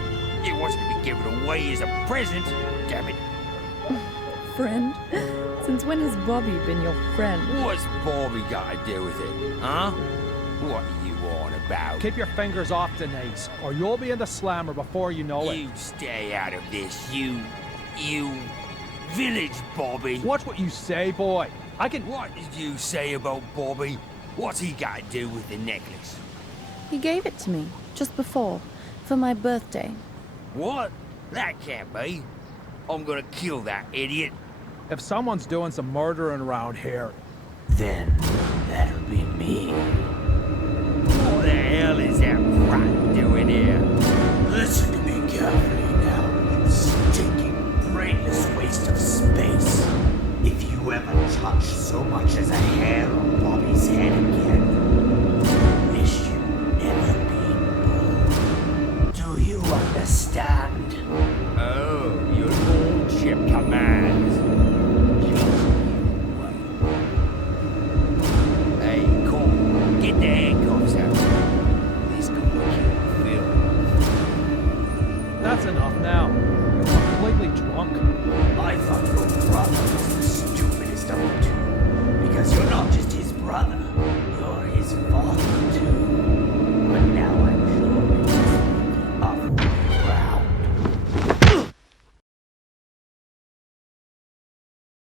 It wasn't to be given away as a present. Damn it. Friend? Since when has Bobby been your friend? What's Bobby got to do with it, huh? What are you on about? Keep your fingers off Denise, or you'll be in the slammer before you know it. You stay out of this, you village Bobby. Watch what you say, boy. I can... What did you say about Bobby? What's he got to do with the necklace? He gave it to me, just before, for my birthday. What? That can't be. I'm gonna kill that idiot. If someone's doing some murdering around here... Then that'll be me. What the hell is that rat doing here? Listen to me carefully now, you stinking, brainless waste of space. If you ever touch so much as a hair of